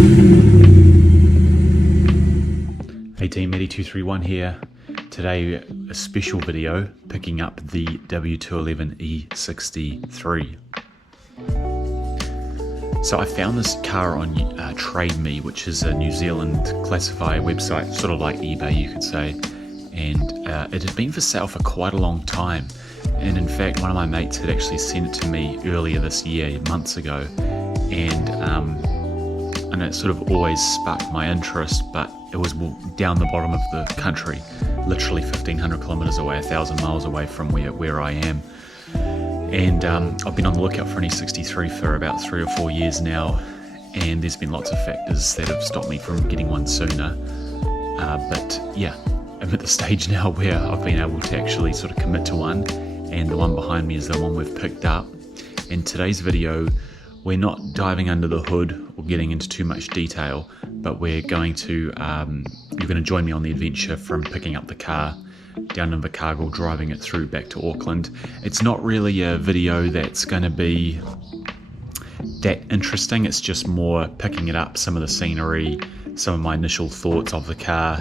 Hey team, W211 here. Today a special video picking up the W211 E63. So I found this car on Trade Me, which is a New Zealand classified website, sort of like eBay you could say, and it had been for sale for quite a long time. And in fact, one of my mates had actually sent it to me earlier this year, months ago, and it sort of always sparked my interest, but it was down the bottom of the country, literally 1,500 kilometers away, 1,000 miles away from where I am. And I've been on the lookout for an E63 for about 3 or 4 years now, and there's been lots of factors that have stopped me from getting one sooner. But yeah, I'm at the stage now where I've been able to actually sort of commit to one, and the one behind me is the one we've picked up. In today's video, we're not diving under the hood or getting into too much detail, but we're going to, you're going to join me on the adventure from picking up the car down in Invercargill, driving it through back to Auckland. It's not really a video that's going to be that interesting, it's just more picking it up, some of the scenery, some of my initial thoughts of the car,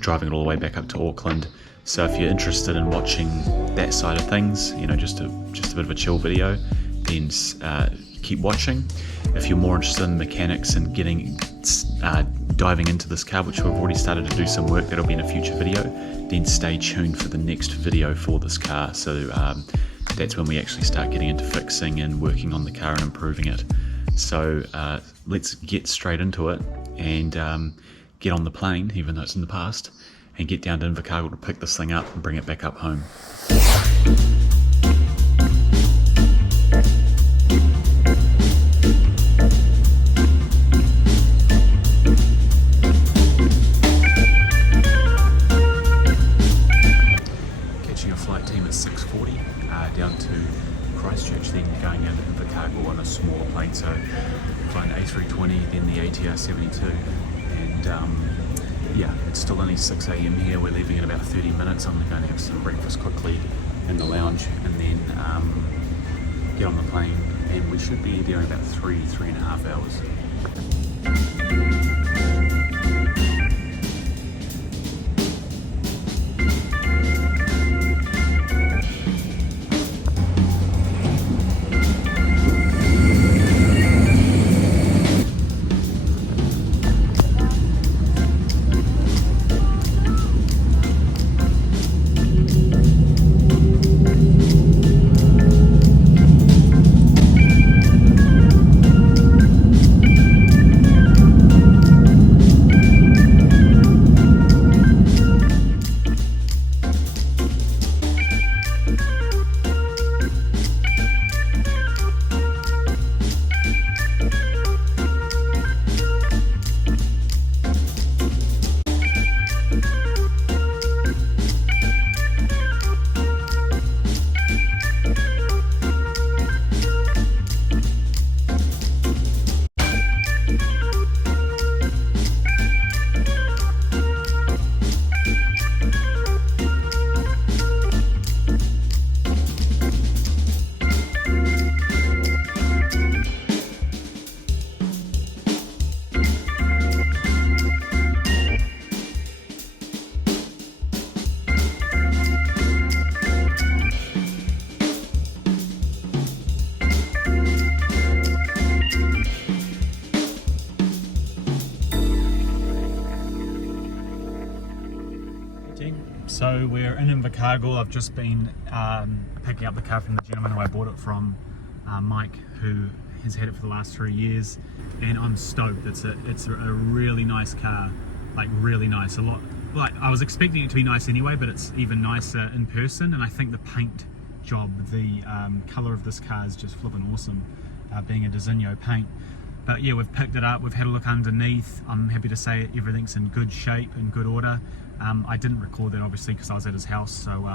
driving it all the way back up to Auckland. So if you're interested in watching that side of things, you know, just a bit of a chill video, then keep watching. If you're more interested in mechanics and getting diving into this car, which we've already started to do some work, that'll be in a future video, then stay tuned for the next video for this car. So that's when we actually start getting into fixing and working on the car and improving it. So let's get straight into it and get on the plane, even though it's in the past, and get down to Invercargill to pick this thing up and bring it back up home. Down to Christchurch, then going down to Invercargill on a smaller plane, so flying the A320, then the ATR 72, and yeah, it's still only 6 AM here. We're leaving in about 30 minutes. I'm going to have some breakfast quickly in the lounge, and then get on the plane, and we should be there in about 3.5 hours. So we're in Invercargill. I've just been picking up the car from the gentleman who I bought it from, Mike, who has had it for the last 3 years, and I'm stoked. It's a really nice car, like really nice. Like I was expecting it to be nice anyway, but it's even nicer in person. And I think the paint job, the colour of this car is just flipping awesome, being a Designo paint. But yeah, we've picked it up, we've had a look underneath. I'm happy to say everything's in good shape, in good order. I didn't record that obviously because I was at his house, so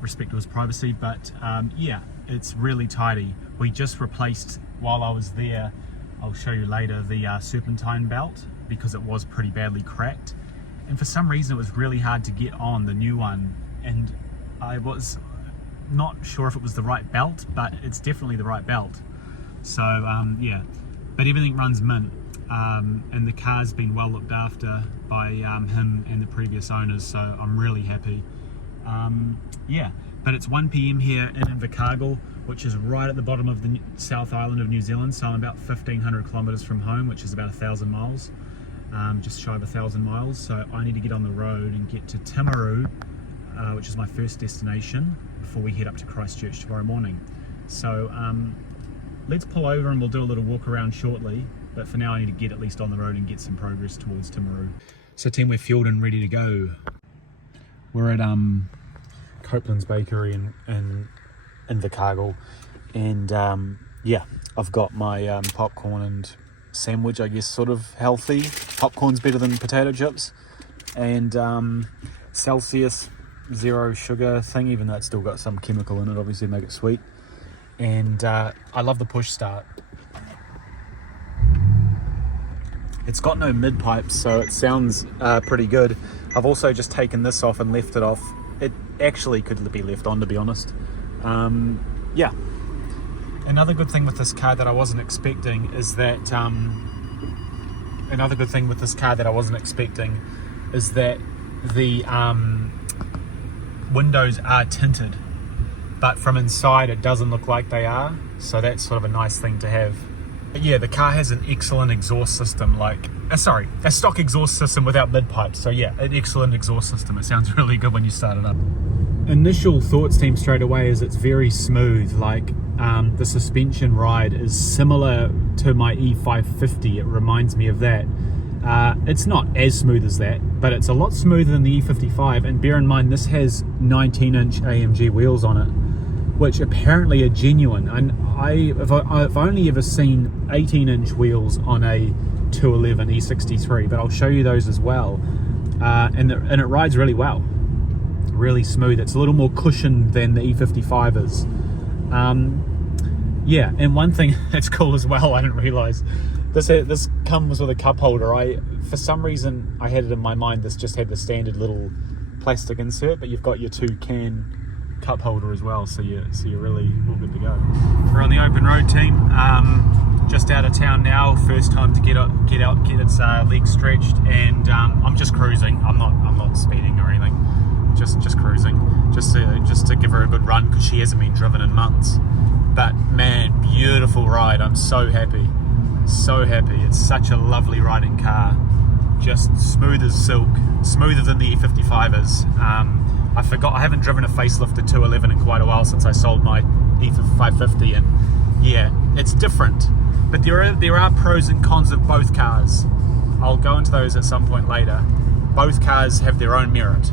respect to his privacy, but yeah, it's really tidy. We just replaced, while I was there, I'll show you later, the serpentine belt, because it was pretty badly cracked, and for some reason it was really hard to get on the new one, and I was not sure if it was the right belt, but it's definitely the right belt. So yeah, but everything runs mint. and the car's been well looked after by him and the previous owners, so I'm really happy. Yeah, but it's 1 PM here in Invercargill, which is right at the bottom of the South Island of New Zealand, so I'm about 1,500 kilometers from home, which is about 1,000 miles, just shy of 1,000 miles. So I need to get on the road and get to Timaru, which is my first destination, before we head up to Christchurch tomorrow morning. So let's pull over and we'll do a little walk around shortly, but for now I need to get at least on the road and get some progress towards Timaru. So team, we're fueled and ready to go. We're at Copeland's Bakery in Invercargill, and yeah, I've got my popcorn and sandwich, I guess, sort of healthy. Popcorn's better than potato chips, and Celsius zero sugar thing, even though it's still got some chemical in it, obviously to make it sweet. And I love the push start. It's got no mid pipes, so it sounds pretty good. I've also just taken this off and left it off. It actually could be left on, to be honest. Yeah. Another good thing with this car that I wasn't expecting is that the windows are tinted, but from inside it doesn't look like they are, so that's sort of a nice thing to have. But yeah, the car has an excellent exhaust system, a stock exhaust system without mid pipes. So yeah, an excellent exhaust system. It sounds really good when you start it up. Initial thoughts, team, straight away is it's very smooth. The suspension ride is similar to my E550. It reminds me of that. It's not as smooth as that, but it's a lot smoother than the E55. And bear in mind, this has 19-inch AMG wheels on it, which apparently are genuine. And I've only ever seen 18-inch wheels on a 211 E63, but I'll show you those as well. And it rides really well, really smooth. It's a little more cushioned than the E55 is. Yeah, and one thing that's cool as well, I didn't realise, this comes with a cup holder. For some reason, I had it in my mind this just had the standard little plastic insert, but you've got your 2-can cup holder as well, so you're really all good to go. We're on the open road, team. Just out of town now. First time to get its legs stretched, and I'm just cruising. I'm not speeding or anything. Just cruising, just to give her a good run, because she hasn't been driven in months. But man, beautiful ride. I'm so happy. It's such a lovely riding car, just smooth as silk, smoother than the E55 is. I haven't driven a facelifted 211 in quite a while, since I sold my E550, and yeah, it's different. But there are pros and cons of both cars. I'll go into those at some point later. Both cars have their own merit.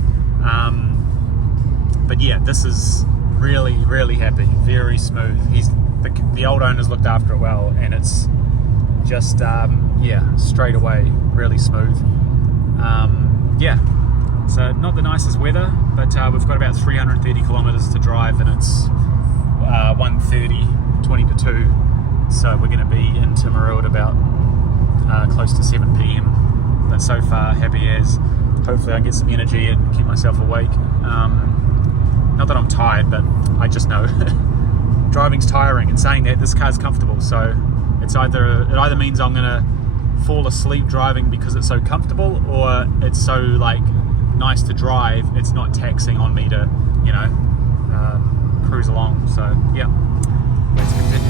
But yeah, this is really, really happy, very smooth. The old owners looked after it well, and it's just yeah, straight away really smooth. Yeah, so not the nicest weather, but we've got about 330 kilometers to drive, and it's 1:30, 20 to 2. So we're going to be in Timaru at about close to 7 PM. But so far, happy as. Hopefully I get some energy and keep myself awake. Not that I'm tired, but I just know driving's tiring, and saying that, this car's comfortable, so it either means I'm gonna fall asleep driving because it's so comfortable, or it's so nice to drive, it's not taxing on me to cruise along. So yeah, let's continue.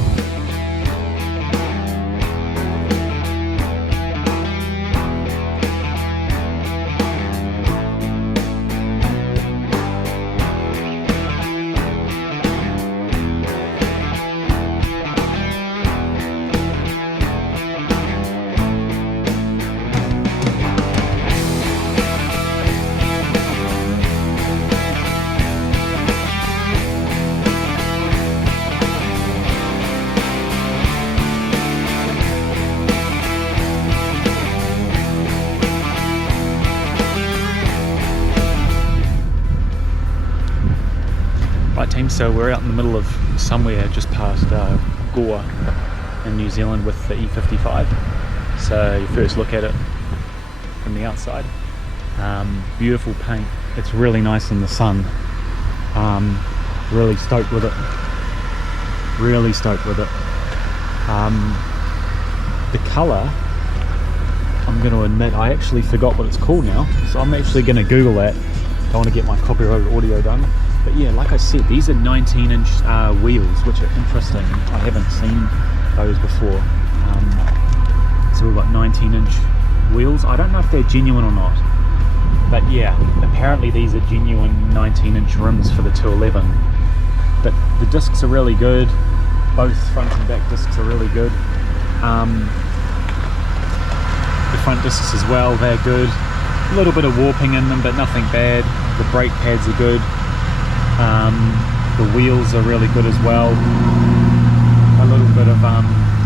So we're out in the middle of somewhere just past Gore in New Zealand with the E55. So you first look at it from the outside. Beautiful paint. It's really nice in the sun. Really stoked with it. The colour I'm going to admit I actually forgot what it's called now, so I'm actually going to Google that. Don't want to get my copyrighted audio done. But yeah, like I said, these are 19-inch wheels, which are interesting. I haven't seen those before. So we've got 19-inch wheels. I don't know if they're genuine or not, but yeah, apparently these are genuine 19-inch rims for the 211. But the discs are really good. Both front and back discs are really good. The front discs as well, they're good. A little bit of warping in them, but nothing bad. The brake pads are good. The wheels are really good as well. A little bit of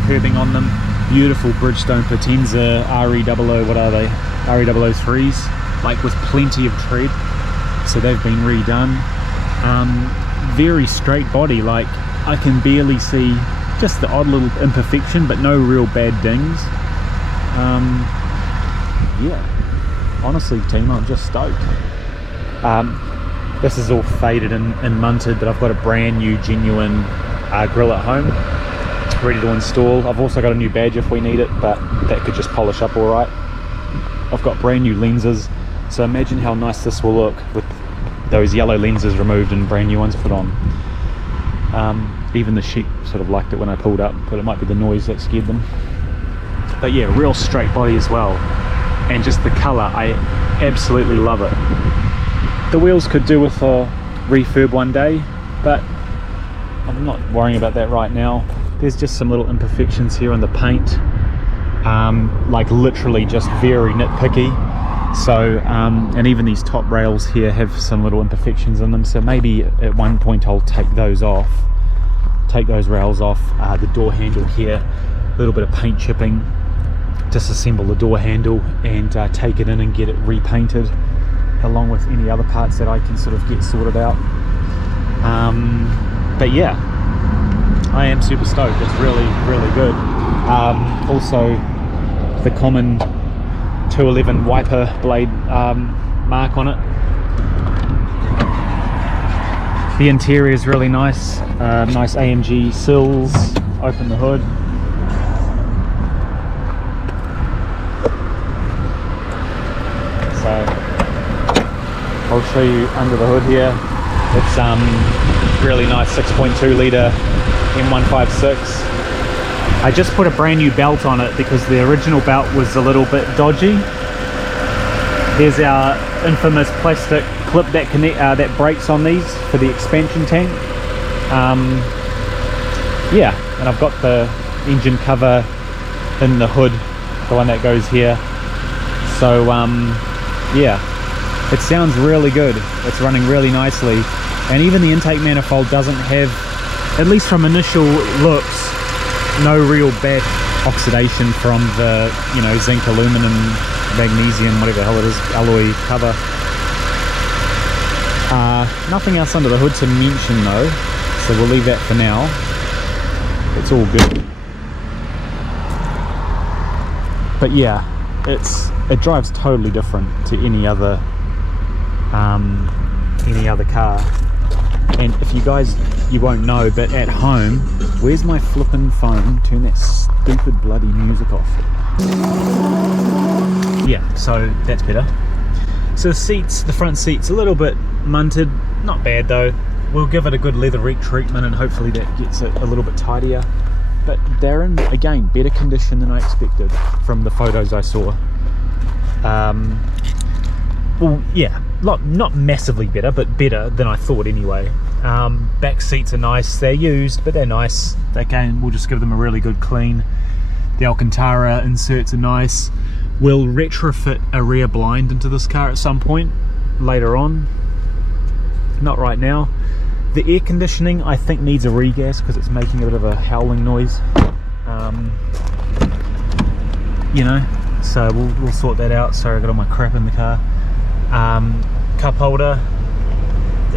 curbing on them. Beautiful Bridgestone Potenza RE00, what are they? RE003s, like with plenty of tread. So they've been redone. Very straight body, like I can barely see just the odd little imperfection, but no real bad dings. Yeah, honestly team, I'm just stoked. This is all faded and munted, but I've got a brand new genuine grill at home ready to install. I've also got a new badge if we need it, but that could just polish up all right. I've got brand new lenses, so imagine how nice this will look with those yellow lenses removed and brand new ones put on. Even the sheep sort of liked it when I pulled up, but it might be the noise that scared them. But yeah, real straight body as well, and just the colour, I absolutely love it. The wheels could do with a refurb one day, but I'm not worrying about that right now. There's just some little imperfections here on the paint, like literally just very nitpicky. So, and even these top rails here have some little imperfections in them, so maybe at one point I'll take those off, take those rails off. The door handle here, a little bit of paint chipping, disassemble the door handle and take it in and get it repainted, along with any other parts that I can sort of get sorted out. But yeah, I am super stoked. It's really, really good. Also, the common 211 wiper blade mark on it. The interior is really nice. Nice AMG sills. Open the hood. So I'll show you under the hood here. It's really nice 6.2 litre M156. I just put a brand new belt on it because the original belt was a little bit dodgy. Here's our infamous plastic clip that breaks on these for the expansion tank. Yeah, and I've got the engine cover in the hood, the one that goes here. So yeah, it sounds really good. It's running really nicely, and even the intake manifold doesn't have, at least from initial looks, no real bad oxidation from the, you know, zinc, aluminum, magnesium, whatever the hell it is, alloy cover. Nothing else under the hood to mention though, so we'll leave that for now. It's all good. But yeah, it drives totally different to any other car. And if you guys, you won't know, but at home, where's my flippin' phone? Turn that stupid bloody music off. Yeah, so that's better. So the seats, the front seat's a little bit munted, not bad though. We'll give it a good leather treatment and hopefully that gets it a little bit tidier. But they're in, again, better condition than I expected from the photos I saw. Well, yeah, not massively better, but better than I thought anyway. Back seats are nice, they're used, but they're nice. Again, we'll just give them a really good clean. The Alcantara inserts are nice. We'll retrofit a rear blind into this car at some point later on. Not right now. The air conditioning I think needs a regas because it's making a bit of a howling noise. You know, so we'll sort that out. Sorry, I got all my crap in the car. Cup holder.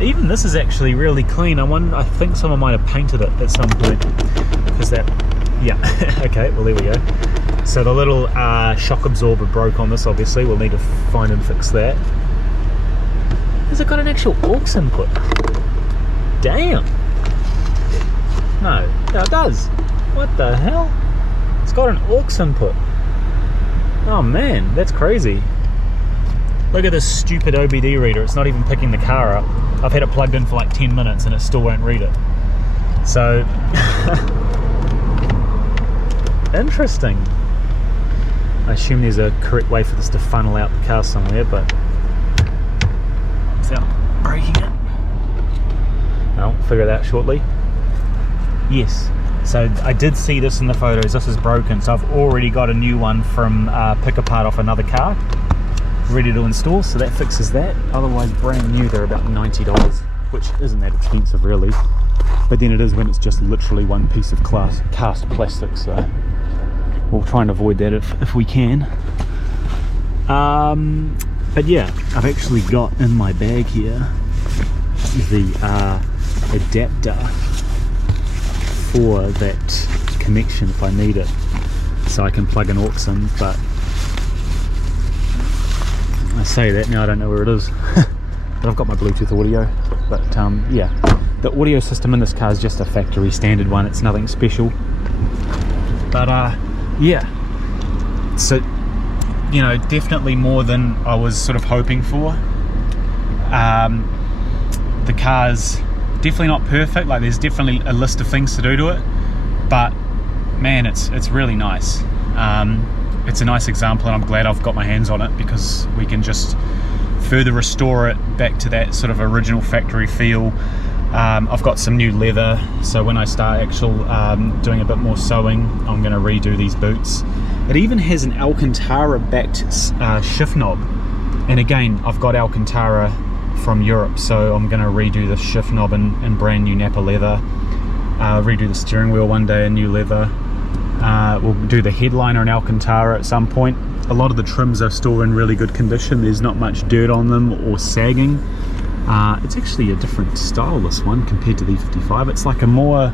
Even this is actually really clean. I think someone might have painted it at some point because that, yeah. Okay, well there we go. So the little shock absorber broke on this, obviously. We'll need to find and fix that. Has it got an actual aux input? Damn. No, it does. What the hell? It's got an aux input. Oh man, that's crazy. Look at this stupid OBD reader. It's not even picking the car up. I've had it plugged in for like 10 minutes and it still won't read it. So, interesting. I assume there's a correct way for this to funnel out the car somewhere, but without breaking it. I'll figure it out shortly. Yes, so I did see this in the photos. This is broken, so I've already got a new one from pick apart off another car, ready to install, so that fixes that. Otherwise, brand new, they're about $90, which isn't that expensive really, but then it is when it's just literally one piece of cast plastic, so we'll try and avoid that if we can. But yeah, I've actually got in my bag here the adapter for that connection if I need it, so I can plug an aux in. But I say that now, I don't know where it is. But I've got my Bluetooth audio. But yeah, the audio system in this car is just a factory standard one, it's nothing special. But yeah, so you know, definitely more than I was sort of hoping for. The car's definitely not perfect, like there's definitely a list of things to do to it, but man, it's really nice. It's a nice example, and I'm glad I've got my hands on it, because we can just further restore it back to that sort of original factory feel. I've got some new leather, so when I start doing a bit more sewing, I'm going to redo these boots. It even has an Alcantara backed shift knob, and again, I've got Alcantara from Europe, so I'm going to redo the shift knob in brand new Napa leather, redo the steering wheel one day in new leather. We'll do the headliner in Alcantara at some point. A lot of the trims are still in really good condition, there's not much dirt on them or sagging. It's actually a different style, this one, compared to the E55. It's like a more,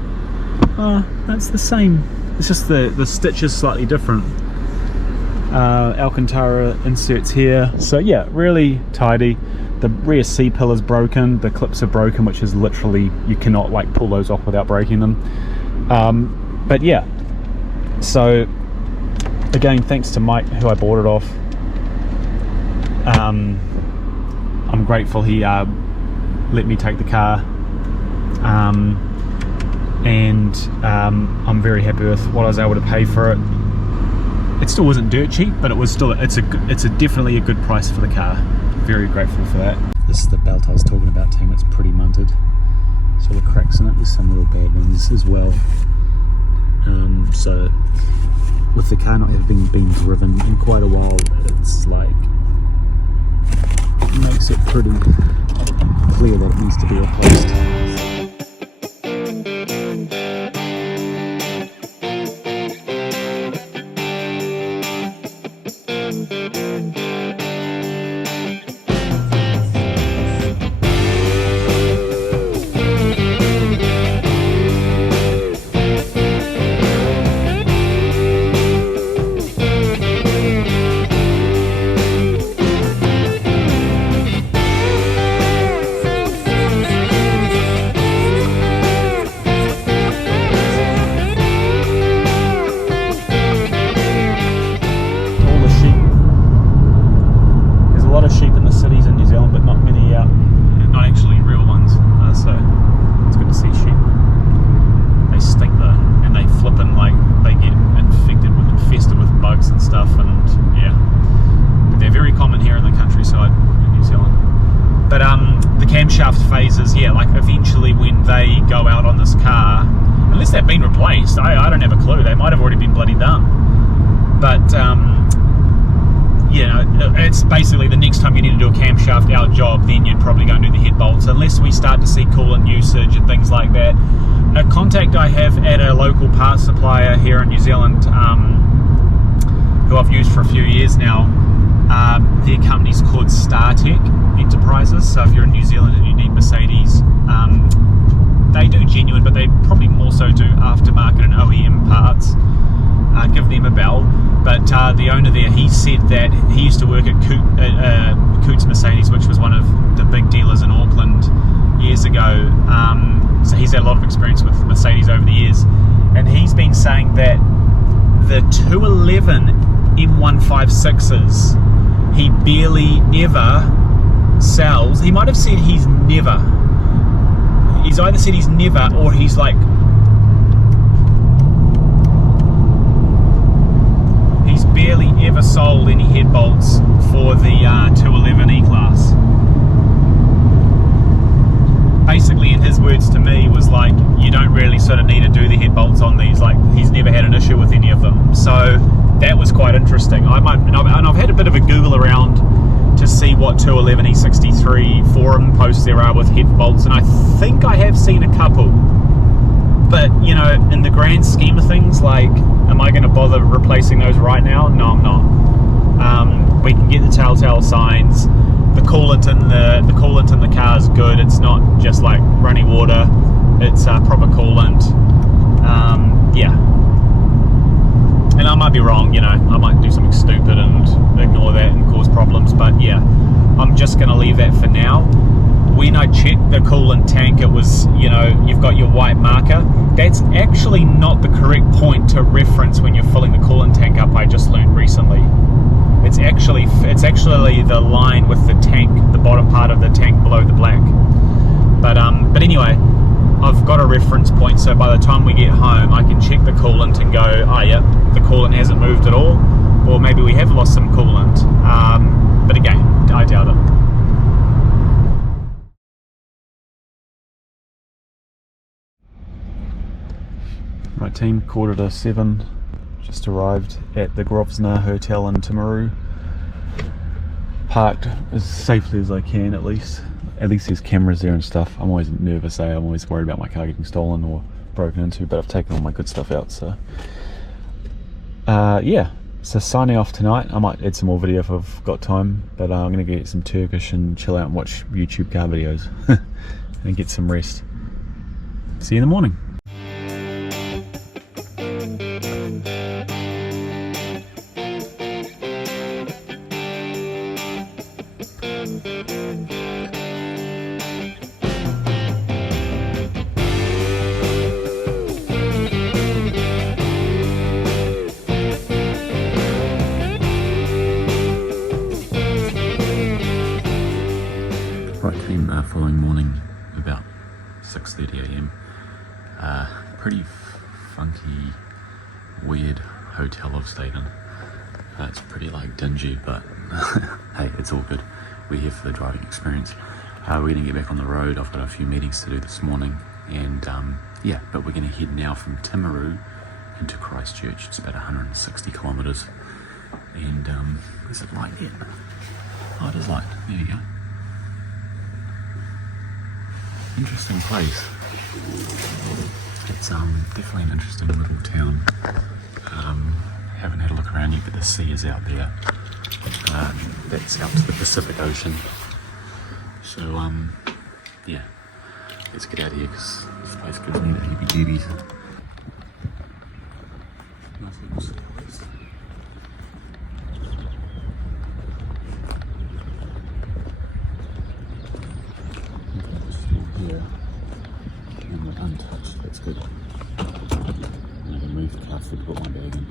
it's the same, it's just the stitch is slightly different. Alcantara inserts here, so yeah, really tidy. The rear C-pillar's broken, the clips are broken, which is literally, you cannot like pull those off without breaking them. But yeah, so again, thanks to Mike, who I bought it off. I'm grateful he let me take the car, and I'm very happy with what I was able to pay for it. It still wasn't dirt cheap, but it was still, it's definitely a good price for the car. Very grateful for that. This is the belt I was talking about, team. It's pretty munted. Sort of cracks in it. There's some real bad ones as well. So with the car not having been driven in quite a while, it's like, it makes it pretty clear that it needs to be replaced. Camshaft phases, yeah, like eventually when they go out on this car, unless they've been replaced, I don't have a clue, they might have already been bloody done. But you know, it's basically the next time you need to do a camshaft out job, then you'd probably go and do the head bolts, unless we start to see coolant usage and things like that. A contact I have at a local parts supplier here in New Zealand, who I've used for a few years now, their company's called StarTech Enterprises, so if you're in New Zealand and you need Mercedes, they do genuine, but they probably more so do aftermarket and OEM parts. Give them a bell. But the owner there, he said that he used to work at Coots Mercedes, which was one of the big dealers in Auckland years ago, so he's had a lot of experience with Mercedes over the years, and he's been saying that the 211 M156s, he barely ever sells. He might have said he's either said he's never, or he's like, he's barely ever sold any head bolts for the 211 E-Class. Basically, in his words to me, was like, you don't really sort of need to do the head bolts on these. Like, he's never had an issue with any of them. So that was quite interesting. And I've had a bit of a Google around to see what 211 E63 forum posts there are with head bolts, and I think I have seen a couple. But, you know, in the grand scheme of things, like, am I going to bother replacing those right now? No, I'm not. We can get the telltale signs. The coolant in the car is good. It's not just like running water. It's proper coolant. Yeah. And I might be wrong, you know. I might do something stupid and ignore that and cause problems. But yeah, I'm just going to leave that for now. When I checked the coolant tank, it was, you know, you've got your white marker. That's actually not the correct point to reference when you're filling the coolant tank up. I just learned recently. It's actually the line with the tank, the bottom part of the tank below the black. But anyway, I've got a reference point, so by the time we get home, I can check the coolant and go, oh yeah, the coolant hasn't moved at all, or maybe we have lost some coolant. But again, I doubt it. Right team, 6:45, just arrived at the Grosvenor Hotel in Timaru. Parked as safely as I can, at least. At least there's cameras there and stuff. I'm always nervous, I'm always worried about my car getting stolen or broken into, but I've taken all my good stuff out, so. Yeah, so signing off tonight. I might add some more video if I've got time, but I'm going to get some Turkish and chill out and watch YouTube car videos and get some rest. See you in the morning. Following morning, about 6:30 AM. Pretty funky, weird hotel I've stayed in. It's pretty like dingy, but hey, it's all good. We're here for the driving experience. We're gonna get back on the road. I've got a few meetings to do this morning, and yeah, but we're gonna head now from Timaru into Christchurch. It's about 160 kilometres. And is it light yet? Oh, it is light. There you go. Interesting place. It's definitely an interesting little town. Haven't had a look around yet, but the sea is out there. That's out to the Pacific Ocean. So yeah, let's get out of here because this place gives me the heebie-jeebies. Nice little sea at least. Here and we're untouched, that's good. I'm going to move the car through to put my bag in.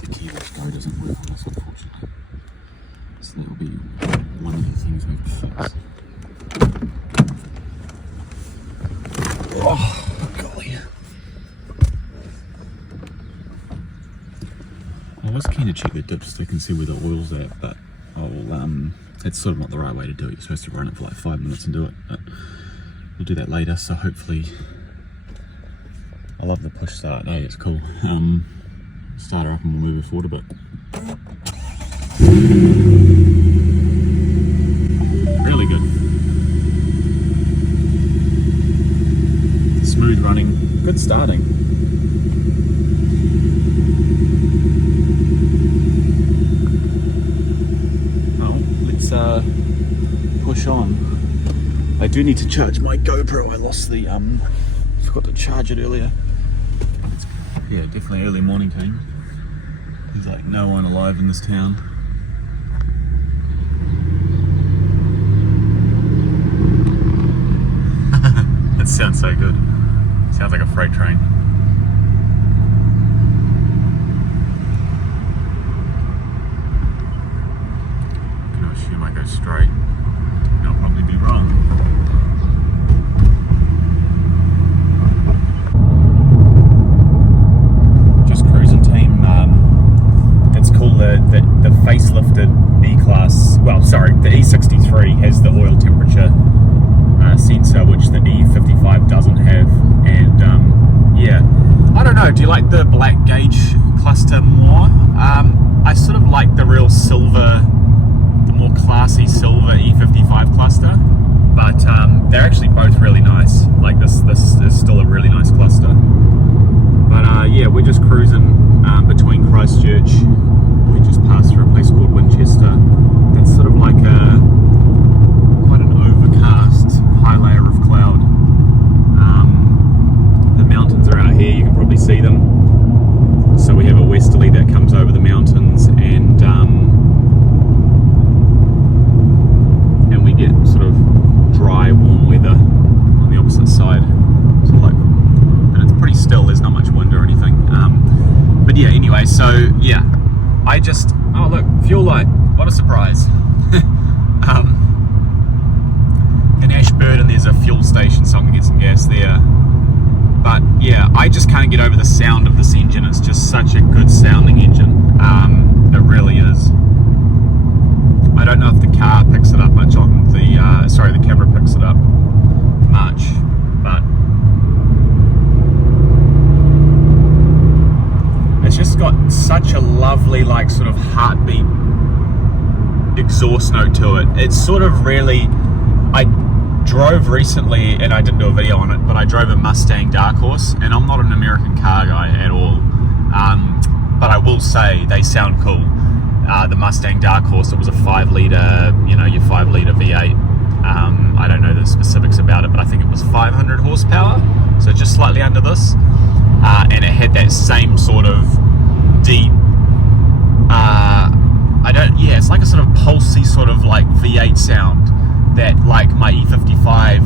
The keyless go doesn't work on this, unfortunately. So that will be one of the things I have to fix. Oh, golly. I was keen to check the dipstick and see where the oil's at, but it's sort of not the right way to do it. You're supposed to run it for like 5 minutes and do it, but we'll do that later. So hopefully, I love the push start. Hey, it's cool. Start her up and we'll move her forward a bit. Really good. Smooth running, good starting. Push on. I do need to charge my GoPro. I lost the forgot to charge it earlier. Yeah, definitely early morning team. There's like no one alive in this town. sounds so good. Sounds like a freight train. I'm gonna assume I go straight. I'll probably be wrong. Just cruising, team. It's called the facelifted E-Class. Well, sorry, the E63 has the oil temperature sensor, which the E55 doesn't have. And yeah, I don't know. Do you like the black gauge cluster more? I sort of like the real silver, the more classy silver E55 cluster, but they're actually both really nice. Like this is still a really nice cluster. But yeah, we're just cruising between Christchurch. We just passed through a place called Winchester. That's sort of like quite an overcast high layer of cloud. The mountains are out here, you can probably see them. So we have a westerly that comes over the mountains, and we get sort of dry, warm weather on the opposite side. So like, and it's pretty still, there's not much wind or anything. But yeah, anyway, so yeah, I just, oh look, fuel light, what a surprise. In Ashburn, and there's a fuel station, so I can get some gas there. But yeah, I just can't get over the sound of this engine. It's just such a good sounding engine. It really is. I don't know if the car picks it up much on the, sorry, the camera picks it up much, but it's just got such a lovely, like, sort of heartbeat exhaust note to it. It's sort of really, I drove recently, and I didn't do a video on it, but I drove a Mustang Dark Horse, and I'm not an American car guy at all, but I will say they sound cool. The Mustang Dark Horse, it was a 5 litre, you know, your 5 litre V8. I don't know the specifics about it, but I think it was 500 horsepower, so just slightly under this, and it had that same sort of deep, it's like a sort of pulsy sort of like V8 sound that, like, my E55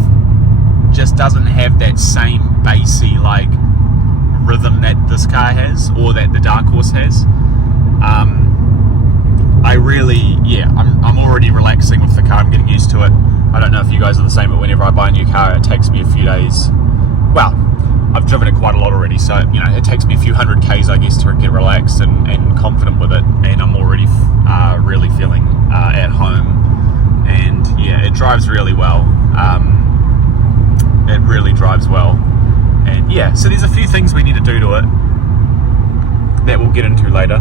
just doesn't have that same bassy, like, rhythm that this car has, or that the Dark Horse has. I really, yeah, I'm already relaxing with the car. I'm getting used to it. I don't know if you guys are the same, but whenever I buy a new car, it takes me a few days. Well, I've driven it quite a lot already, so, you know, it takes me a few hundred Ks, I guess, to get relaxed and confident with it, and I'm already really feeling at home. And yeah, it drives really well. It really drives well. And yeah, so there's a few things we need to do to it that we'll get into later.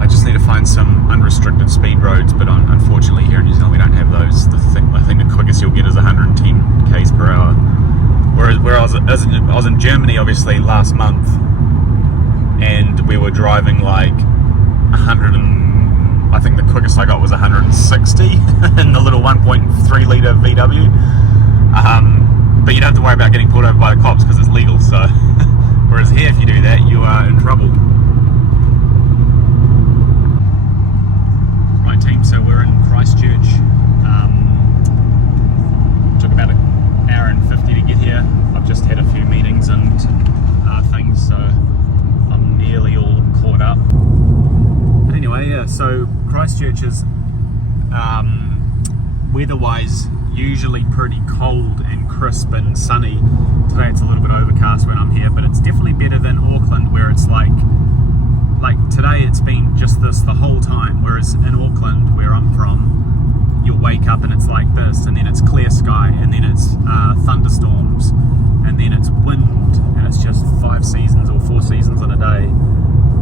I just need to find some unrestricted speed roads, but unfortunately here in New Zealand we don't have those. I think the quickest you'll get is 110 k's per hour. Whereas I was in Germany, obviously, last month, and we were driving like 100 and I think the quickest I got was 160 in the little 1.3 litre VW. But you don't have to worry about getting pulled over by the cops because it's legal. So, whereas here, if you do that, you are in trouble. Right, team. So we're in Christchurch. Took about an hour and 50 to get here. I've just had a few meetings and things, so I'm nearly all caught up. But anyway, yeah, so Christchurch is weather-wise usually pretty cold and crisp and sunny. Today it's a little bit overcast when I'm here, but it's definitely better than Auckland, where it's like today it's been just this the whole time, whereas in Auckland, where I'm from, you'll wake up and it's like this, and then it's clear sky, and then it's thunderstorms, and then it's wind, and it's just 5 seasons or 4 seasons in a day.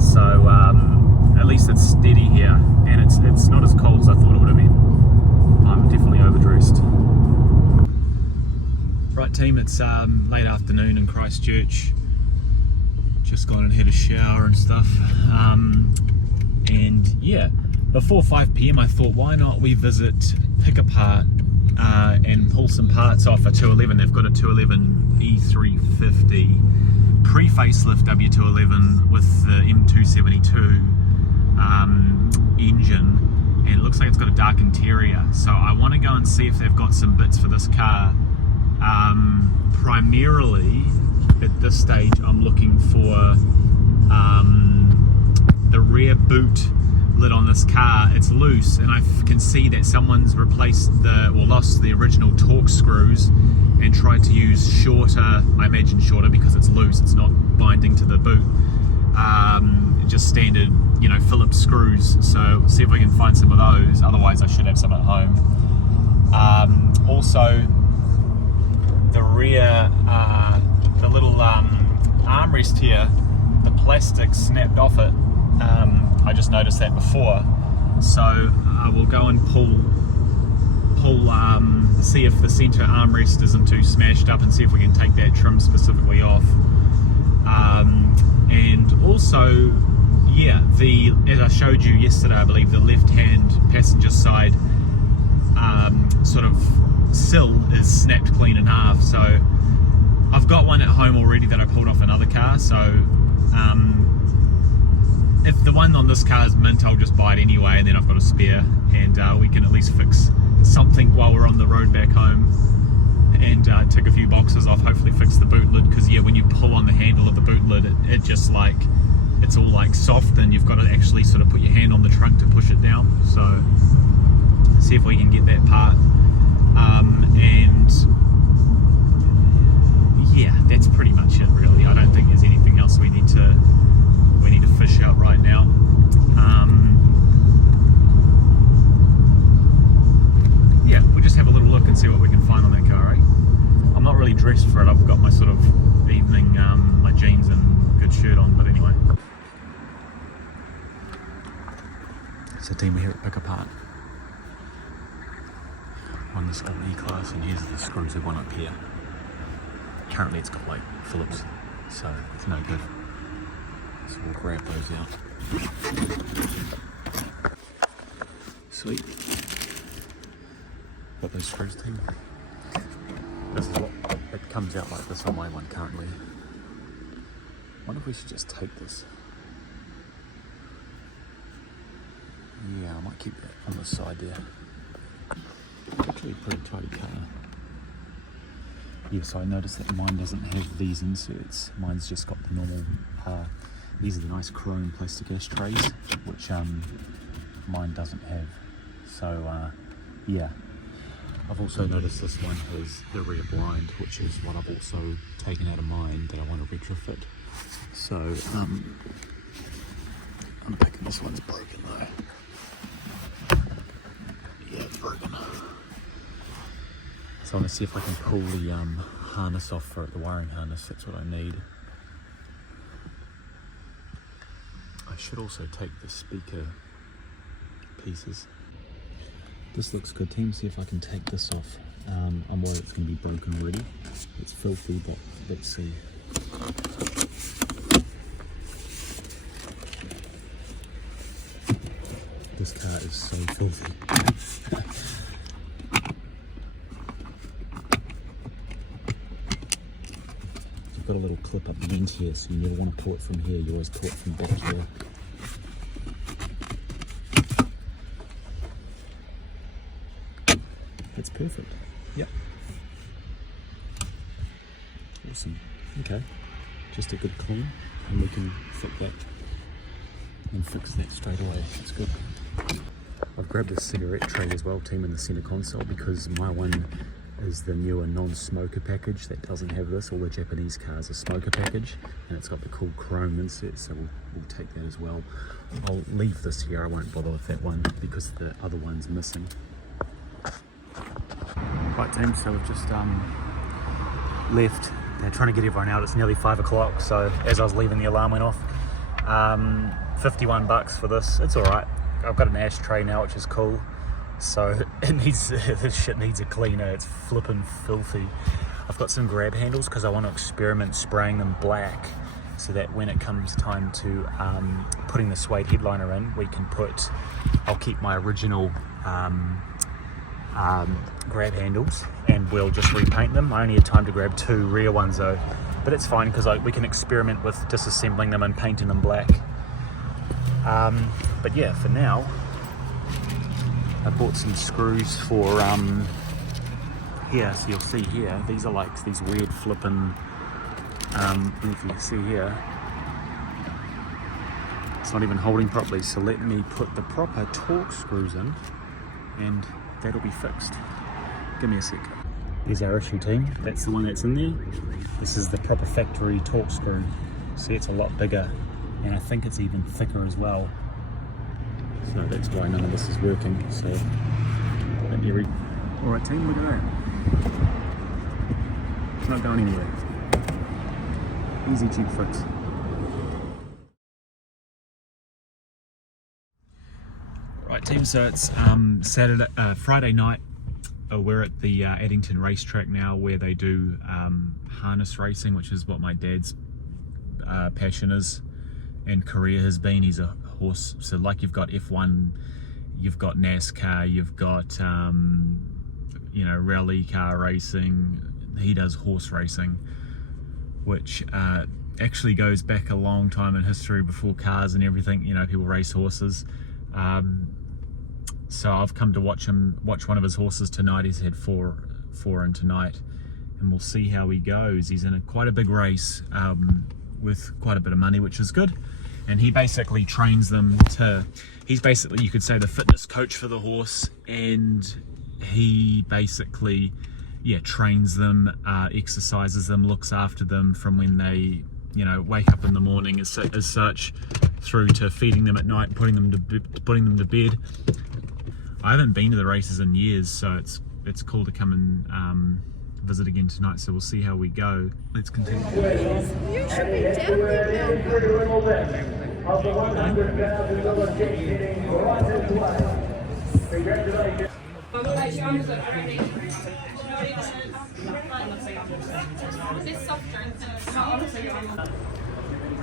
So at least it's steady here, and it's not as cold as I thought it would have been. I'm definitely overdressed. Right, team, it's late afternoon in Christchurch. Just gone and had a shower and stuff. And yeah, before 5 p.m. I thought, why not we visit, pick apart and pull some parts off a 211. They've got a 211 E350 pre-facelift W211 with the M272 engine, and it looks like it's got a dark interior. So I want to go and see if they've got some bits for this car Primarily at this stage I'm looking for the rear boot lid on this car. It's loose, and I can see that someone's replaced lost the original Torx screws and tried to use shorter, I imagine shorter because it's loose, it's not binding to the boot, just standard, you know, Phillips screws. So see if we can find some of those, otherwise I should have some at home. Also the rear, the little armrest here, the plastic snapped off it. I just noticed that before, so I will go and see if the center armrest isn't too smashed up and see if we can take that trim specifically off. And also, yeah, as I showed you yesterday, I believe the left-hand passenger side sort of sill is snapped clean in half. So I've got one at home already that I pulled off another car, so if the one on this car is mint, I'll just buy it anyway, and then I've got a spare, and we can at least fix something while we're on the road back home, and tick a few boxes off, hopefully fix the boot lid, because yeah, when you pull on the handle of the boot lid, it just like, it's all like soft, and you've got to actually sort of put your hand on the trunk to push it down. So see if we can get that part, and yeah, that's pretty much it really. I don't think there's anything else we need to fish out right now. Yeah, we'll just have a little look and see what we can find on that car, eh? I'm not really dressed for it. I've got my sort of evening, my jeans and good shirt on, but anyway. So team, we're here at Pick Apart on this old E-Class, and here's the screws we want up here. Currently it's got like Phillips, so it's no good. So we'll grab those out. Sweet. Got those screws too. This is what it comes out like this on my one currently. Wonder if we should just take this. Yeah, I might keep that on the side there. It's actually a pretty tidy car. Yes, I noticed that mine doesn't have these inserts. Mine's just got the normal, these are the nice chrome plastic ashtrays, which mine doesn't have. So yeah. I've also noticed this one has the rear blind, which is what I've also taken out of mine that I want to retrofit. So I'm thinking this one's broken though. Yeah, it's broken. So I want to see if I can pull the harness off for it, the wiring harness. That's what I need. I should also take the speaker pieces. This looks good, team. See if I can take this off. I'm worried it's going to be broken already. It's filthy, but let's see. This car is so filthy. You've got a little clip up the end here, so you never want to pull it from here. You always pull it from back here. It's perfect. Yep. Awesome. Okay. Just a good clean, and we can fit that and fix that straight away. That's good. I've grabbed a cigarette tray as well, team, in the center console, because my one is the newer non-smoker package that doesn't have this. All the Japanese cars are smoker package, and it's got the cool chrome insert, so we'll take that as well. I'll leave this here. I won't bother with that one because the other one's missing. Right team, so we've just left. They're trying to get everyone out. It's nearly 5 o'clock, so as I was leaving, the alarm went off. 51 bucks for this. It's alright. I've got an ashtray now, which is cool. So it needs, this shit needs a cleaner. It's flipping filthy. I've got some grab handles because I want to experiment spraying them black, so that when it comes time to putting the suede headliner in, we can put, I'll keep my original grab handles and we'll just repaint them. I only had time to grab 2 rear ones though, but it's fine because we can experiment with disassembling them and painting them black. But yeah, for now I bought some screws for here, so you'll see here, these are like these weird flipping, if you see here, it's not even holding properly, so let me put the proper torque screws in and that'll be fixed. Give me a sec. Here's our issue, team. That's the one that's in there. This is the proper factory torque screw. See, it's a lot bigger, and I think it's even thicker as well. So that's why none of this is working. So let me read. All right, team, look at that. It's not going anywhere. Easy, cheap fix. Right, team. So it's Friday night. We're at the Addington racetrack now, where they do harness racing, which is what my dad's passion is and career has been. He's a horse, so like you've got F1, you've got NASCAR, you've got rally car racing. He does horse racing, which actually goes back a long time in history, before cars and everything. People race horses. So I've come to watch one of his horses tonight. He's had four in tonight, and we'll see how he goes. He's in quite a big race with quite a bit of money, which is good. And he basically trains them he's basically, you could say, the fitness coach for the horse, and he basically, trains them, exercises them, looks after them from when they, wake up in the morning as such, through to feeding them at night, putting them to bed. I haven't been to the races in years, so it's cool to come and visit again tonight. So we'll see how we go. Let's continue. You should be down there now.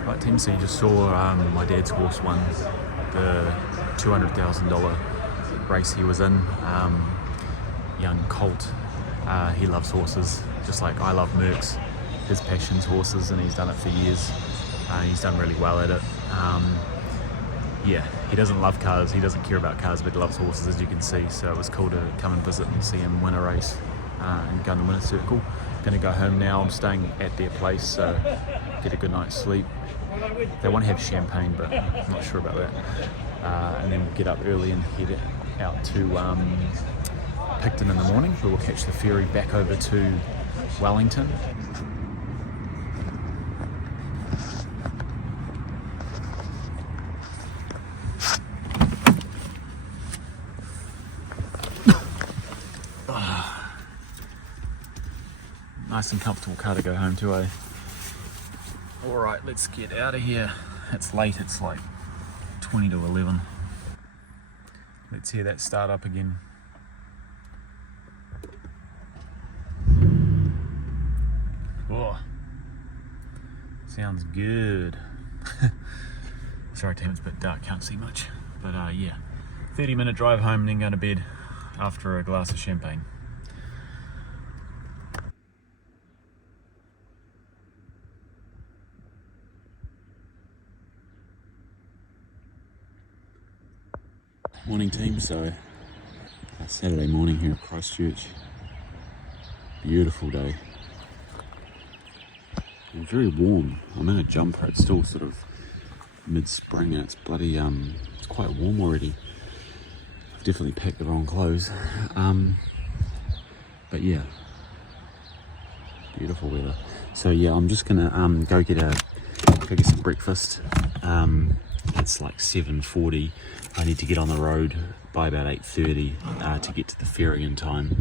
Right, team, so you just saw my dad's horse won the $200,000 race he was in. Young colt. He loves horses, just like I love Mercs. His passion's horses, and he's done it for years. He's done really well at it. He doesn't love cars, he doesn't care about cars, but he loves horses, as you can see. So it was cool to come and visit and see him win a race and go in the winner's circle. Gonna go home now. I'm staying at their place, so get a good night's sleep. They want to have champagne, but I'm not sure about that. And then we'll get up early and head out to Picton in the morning, where we'll catch the ferry back over to Wellington. Nice and comfortable car to go home to, eh? Alright, let's get out of here. It's late, it's like 20 to 11. Let's hear that start up again. Oh, sounds good. Sorry team, it's a bit dark, can't see much. But 30-minute drive home and then go to bed after a glass of champagne. Morning team, so Saturday morning here at Christchurch. Beautiful day. And very warm. I'm in a jumper, it's still sort of mid-spring and it's bloody, it's quite warm already. I've definitely packed the wrong clothes. But yeah, beautiful weather. So yeah, I'm just gonna go get some breakfast. It's like 7:40. I need to get on the road by about 8:30 to get to the ferry in time.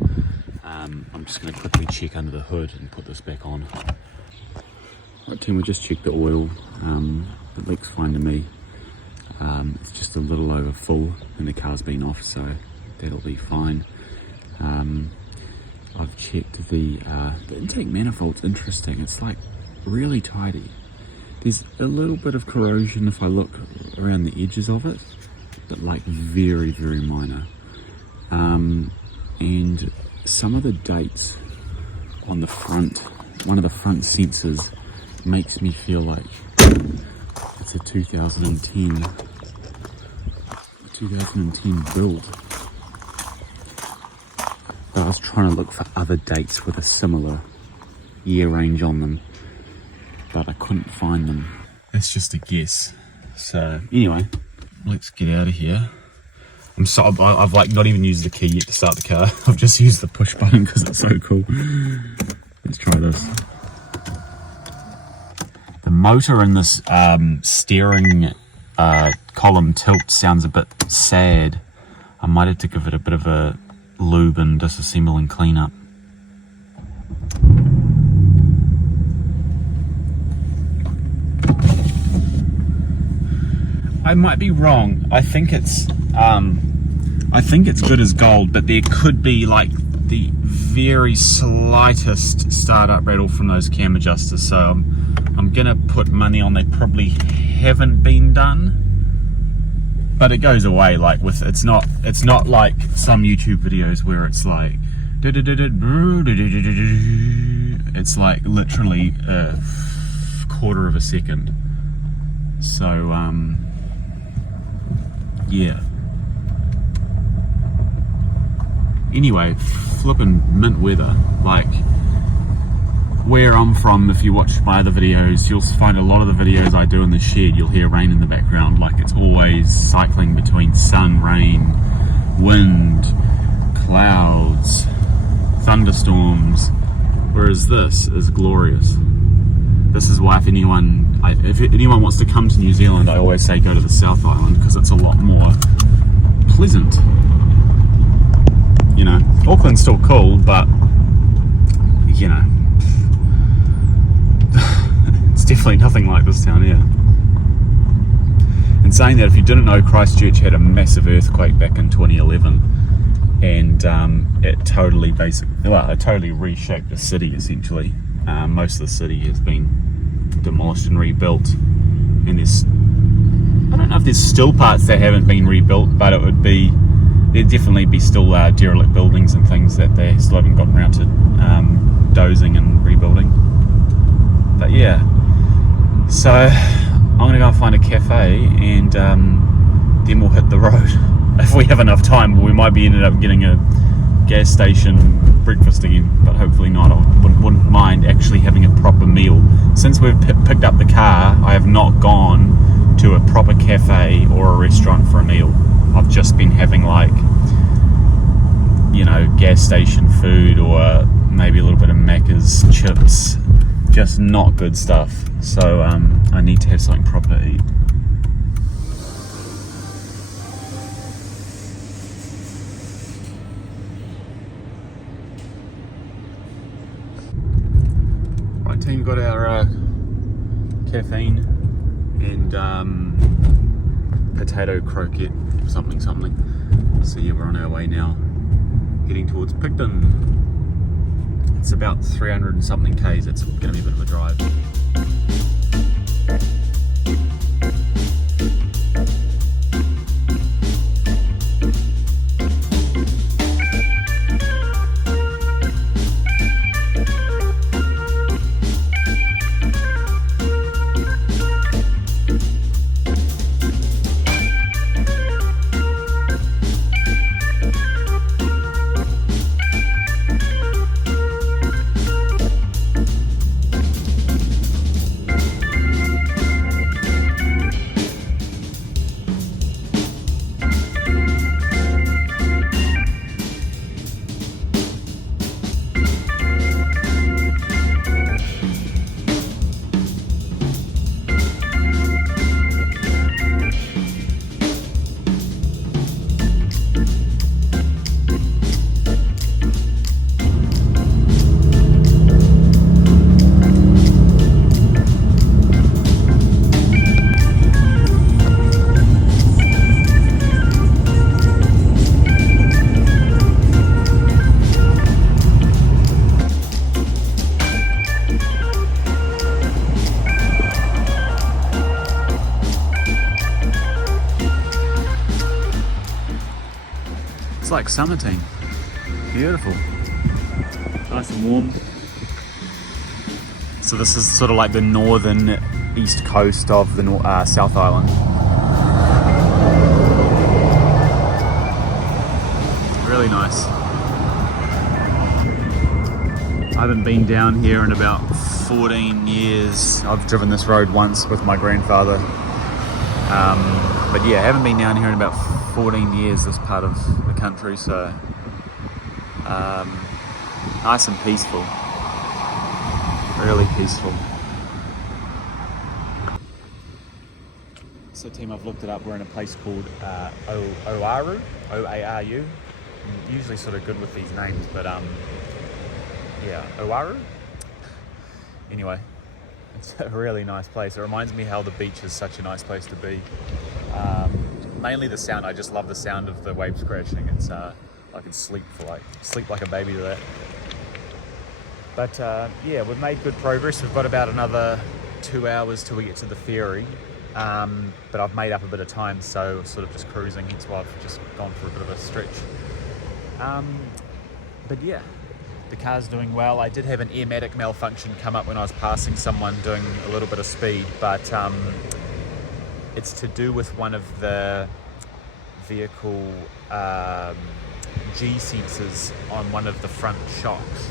I'm just going to quickly check under the hood and put this back on. Right team, we just checked the oil. It looks fine to me. It's just a little over full and the car's been off, so that'll be fine. I've checked the intake manifold's interesting. It's like really tidy. There's a little bit of corrosion if I look around the edges of it, but like very, very minor. And some of the dates on the front, one of the front sensors makes me feel like it's a 2010 build. But was trying to look for other dates with a similar year range on them, but I couldn't find them. It's just a guess. So anyway, let's get out of here. I've like not even used the key yet to start the car. I've just used the push button because it's so cool. Let's try this. The motor in this steering column tilt sounds a bit sad. I might have to give it a bit of a lube and disassemble and clean up. I might be wrong. I think it's good as gold, but there could be like the very slightest startup rattle from those cam adjusters. So I'm gonna put money on they probably haven't been done. But it goes away like with it's not like some YouTube videos where it's like it's like literally a quarter of a second. So yeah. Anyway, flippin' mint weather. Like where I'm from, if you watch my other videos, you'll find a lot of the videos I do in the shed, you'll hear rain in the background. Like it's always cycling between sun, rain, wind, clouds, thunderstorms. Whereas this is glorious. This is why if anyone wants to come to New Zealand, I always say go to the South Island because it's a lot more pleasant. You know, Auckland's still cool, but you know, it's definitely nothing like this town here. And saying that, if you didn't know, Christchurch had a massive earthquake back in 2011, and it totally reshaped the city essentially. Most of the city has been demolished and rebuilt, and I don't know if there's still parts that haven't been rebuilt, but there'd definitely be still derelict buildings and things that they still haven't gotten around to dozing and rebuilding. But yeah, so I'm gonna go and find a cafe, and then we'll hit the road. If we have enough time, we might be ended up getting a gas station breakfast again, but hopefully not. I wouldn't mind actually having a proper meal. Since we've picked up the car, I have not gone to a proper cafe or a restaurant for a meal. I've just been having like, you know, gas station food or maybe a little bit of Macca's chips, just not good stuff. So I need to have something proper to eat. Right team, got our caffeine and potato croquette, something. So yeah, we're on our way now, heading towards Picton. It's about 300 and something k's. It's going to be a bit of a drive. Like summertime. Beautiful. Nice and warm. So this is sort of like the northern east coast of the South Island. Really nice. haven't been down here in about 14 years. I've driven this road once with my grandfather. But yeah, I haven't been down here in about 14 years, this part of the country, so nice and peaceful. Really peaceful. So team, I've looked it up. We're in a place called Oaru, O-A-R-U. I'm usually sort of good with these names, but yeah, Oaru. Anyway, it's a really nice place. It reminds me how the beach is such a nice place to be. Mainly the sound. I just love the sound of the waves crashing. It's I can sleep like a baby to that. But yeah, we've made good progress. We've got about another 2 hours till we get to the ferry. But I've made up a bit of time, so sort of just cruising. Hence why I've just gone for a bit of a stretch. But yeah, the car's doing well. I did have an airmatic malfunction come up when I was passing someone doing a little bit of speed, but it's to do with one of the vehicle G sensors on one of the front shocks.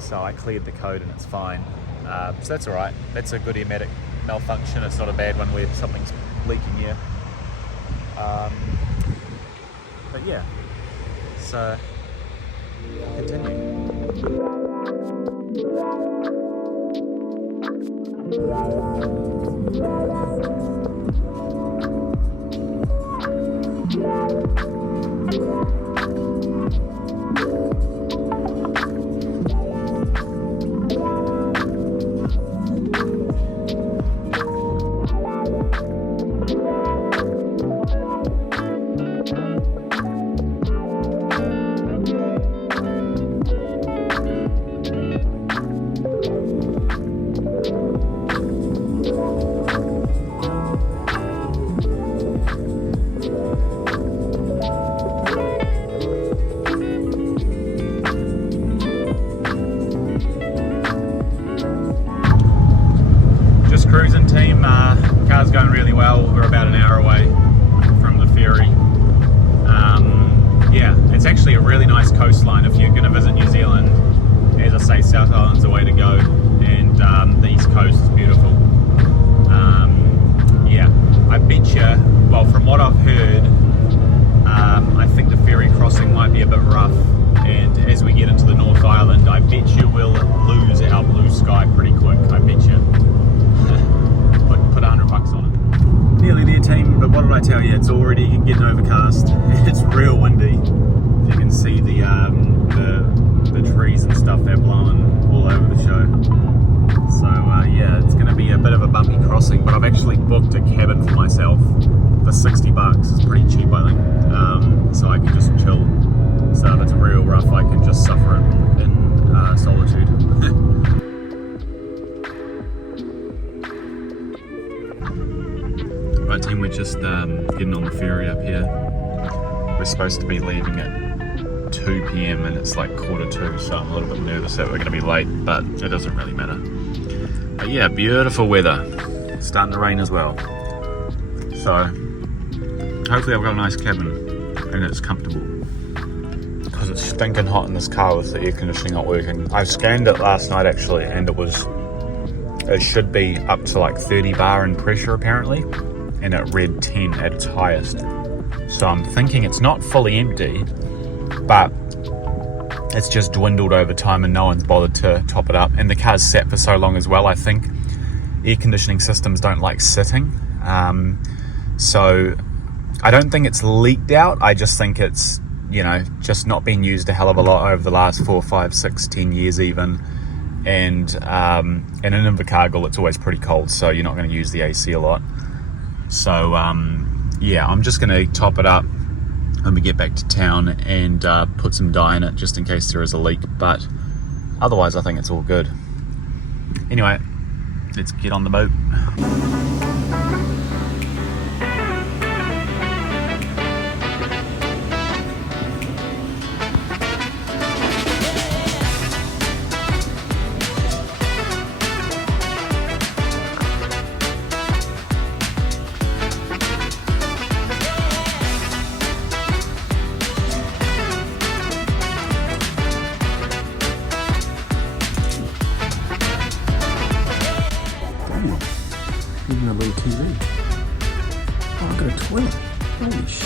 So I cleared the code and it's fine. So that's all right. That's a good airmatic malfunction. It's not a bad one where something's leaking here. But yeah, so continue. Cruising team, car's going really well. We're about an hour away from the ferry. Yeah, it's actually a really nice coastline if you're going to visit New Zealand. As I say, South Island's the way to go, and the East Coast is beautiful. Yeah, I bet you, well, from what I've heard, I think the ferry crossing might be a bit rough, and as we get into the North Island, I bet you we'll lose our blue sky pretty quick. I bet you. Put $100 on it. Nearly there, team, but what did I tell you? It's already getting overcast. It's real windy. If you can see the trees and stuff, they're blowing all over the show. So yeah, it's going to be a bit of a bumpy crossing, but I've actually booked a cabin for myself for $60. It's pretty cheap, I think. So I can just chill. So if it's real rough, I can just suffer it in solitude. Right team, we're just getting on the ferry up here. We're supposed to be leaving at 2 PM and it's like 1:45, so I'm a little bit nervous that we're going to be late, but it doesn't really matter. But yeah, beautiful weather. It's starting to rain as well. So hopefully I've got a nice cabin and it's comfortable. Because it's stinking hot in this car with the air conditioning not working. I scanned it last night actually, and it should be up to like 30 bar in pressure apparently, and it read 10 at its highest. So I'm thinking it's not fully empty, but it's just dwindled over time and no one's bothered to top it up. And the car's sat for so long as well, I think air conditioning systems don't like sitting. So I don't think it's leaked out. I just think it's, just not been used a hell of a lot over the last 4, 5, 6, 10 years even. And in Invercargill, it's always pretty cold, so you're not going to use the AC a lot. So yeah, I'm just going to top it up when we get back to town and put some dye in it just in case there is a leak, but otherwise I think it's all good. Anyway, let's get on the boat.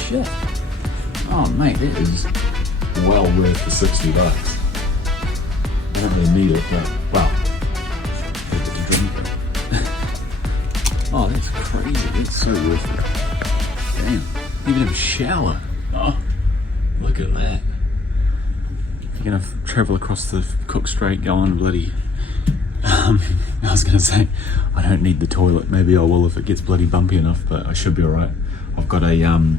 shit. Oh mate, that is well worth the $60. I don't really need it, but well, I get to drink it. Oh, that's crazy. That's so worth it. Damn, even have a shower. Oh, look at that. If you're gonna travel across the Cook Strait, go on bloody. I was gonna say, I don't need the toilet. Maybe I will if it gets bloody bumpy enough, but I should be alright. I've got a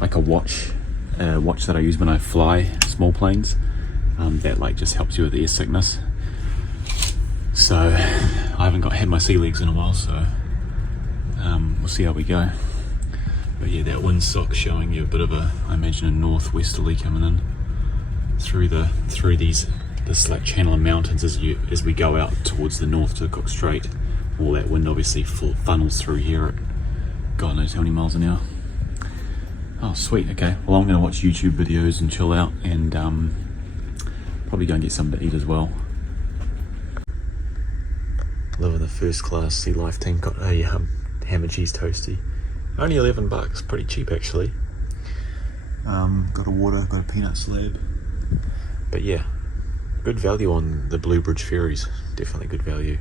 like a watch that I use when I fly small planes. That like just helps you with air sickness. So I haven't had my sea legs in a while, so we'll see how we go. But yeah, that windsock showing you a bit of a, I imagine, a northwesterly coming in through this like channel of mountains as we go out towards the north to Cook Strait. All that wind obviously funnels through here at God knows how many miles an hour. Oh sweet, okay. Well, I'm going to watch YouTube videos and chill out, and probably go and get something to eat as well. Living the first class Sea Life team. Got a ham and cheese toasty. Only $11, pretty cheap actually. Got a water, got a peanut slab. But yeah, good value on the Blue Bridge ferries. Definitely good value.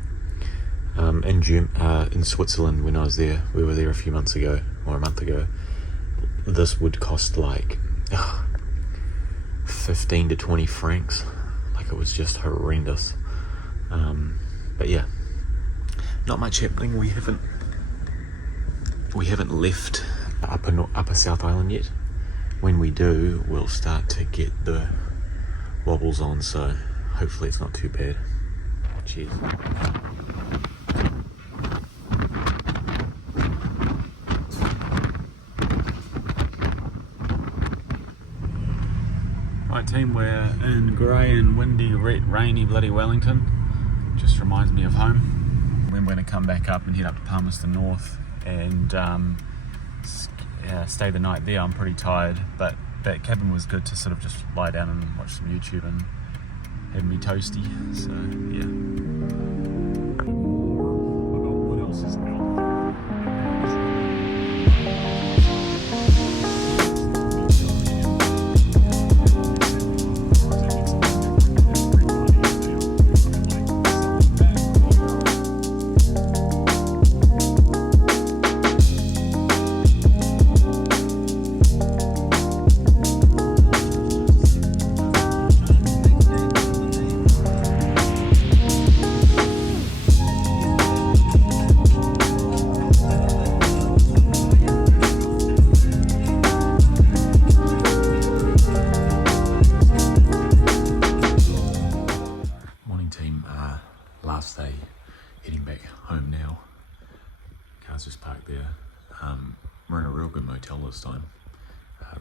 In Switzerland, when I was there, we were there a few months ago, or a month ago. This would cost like 15 to 20 francs. Like, it was just horrendous. But yeah, not much happening. We haven't left Upper South Island yet. When we do, we'll start to get the wobbles on, so hopefully it's not too bad. Cheers. Right team, we're in grey and windy, rainy bloody Wellington. Just reminds me of home. We're going to come back up and head up to Palmerston North and stay the night there. I'm pretty tired, but that cabin was good to sort of just lie down and watch some YouTube and have me toasty. So yeah. What else is new? Last day, heading back home now. Car's just parked there. We're in a real good motel this time.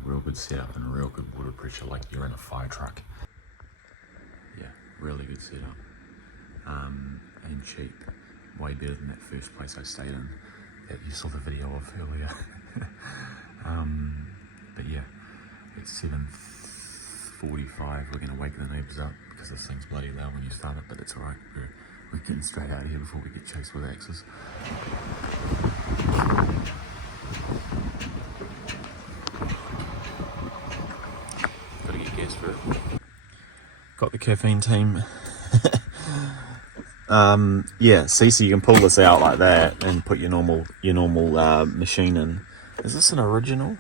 Real good setup and real good water pressure, like you're in a fire truck. Yeah, really good setup. And cheap. Way better than that first place I stayed in that you saw the video of earlier. But yeah, it's 7:45. We're going to wake the neighbours up because this thing's bloody loud when you start it, but it's alright. We're getting straight out of here before we get chased with axes. Gotta get gas for it. Got the caffeine team. Yeah, see, so you can pull this out like that and put your normal machine in. Is this an original?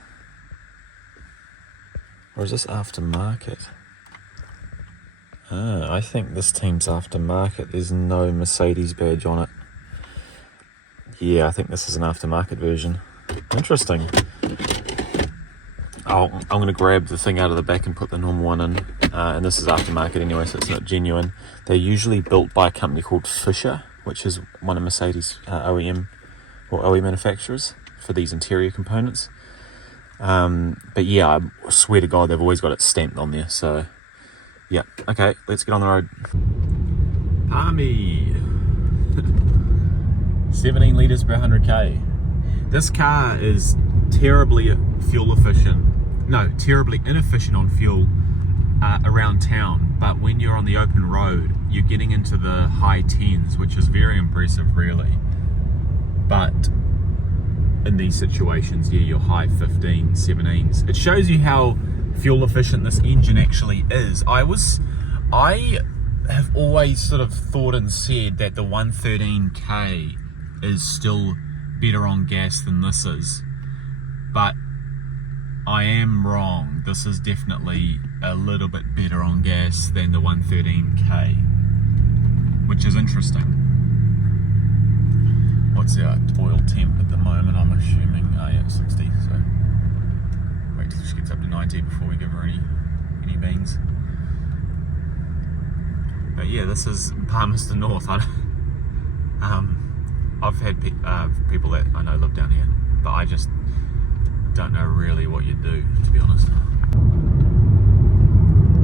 Or is this aftermarket? I think this team's aftermarket. There's no Mercedes badge on it. Yeah, I think this is an aftermarket version. Interesting. I'm going to grab the thing out of the back and put the normal one in. And this is aftermarket anyway, so it's not genuine. They're usually built by a company called Fisher, which is one of Mercedes OEM or OE manufacturers for these interior components. But yeah, I swear to God, they've always got it stamped on there, so... Yeah, okay, let's get on the road. Palmy! 17 litres per 100k. This car is terribly fuel efficient. No, terribly inefficient on fuel around town. But when you're on the open road, you're getting into the high 10s, which is very impressive, really. But in these situations, yeah, your high 15s, 17s. It shows you how fuel efficient this engine actually is. I have always sort of thought and said that the 113K is still better on gas than this is, but I am wrong. This is definitely a little bit better on gas than the 113K, which is interesting. What's our oil temp at the moment? I'm assuming, yeah, 60, so wait till she gets up to 90 before we give her any beans. But yeah, this is Palmerston North. I've had people that I know live down here, but I just don't know really what you do, to be honest.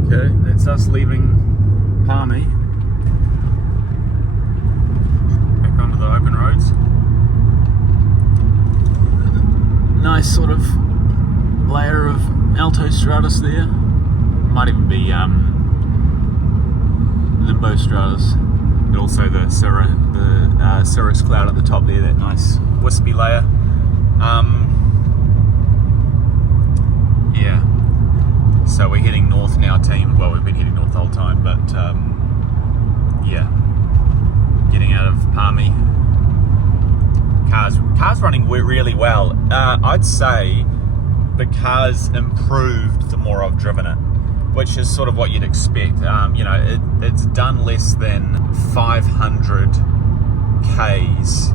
Okay, that's us leaving Palmy. Back onto the open roads. Nice sort of layer of alto stratus there. Might even be limbo stratus, but also the cirrus cloud at the top there, that nice wispy layer. Yeah, so we're heading north now, team. Well, we've been heading north the whole time, but yeah, getting out of Palmy. Car's running really well. I'd say the car's improved the more I've driven it, which is sort of what you'd expect. You know, it's done less than 500 Ks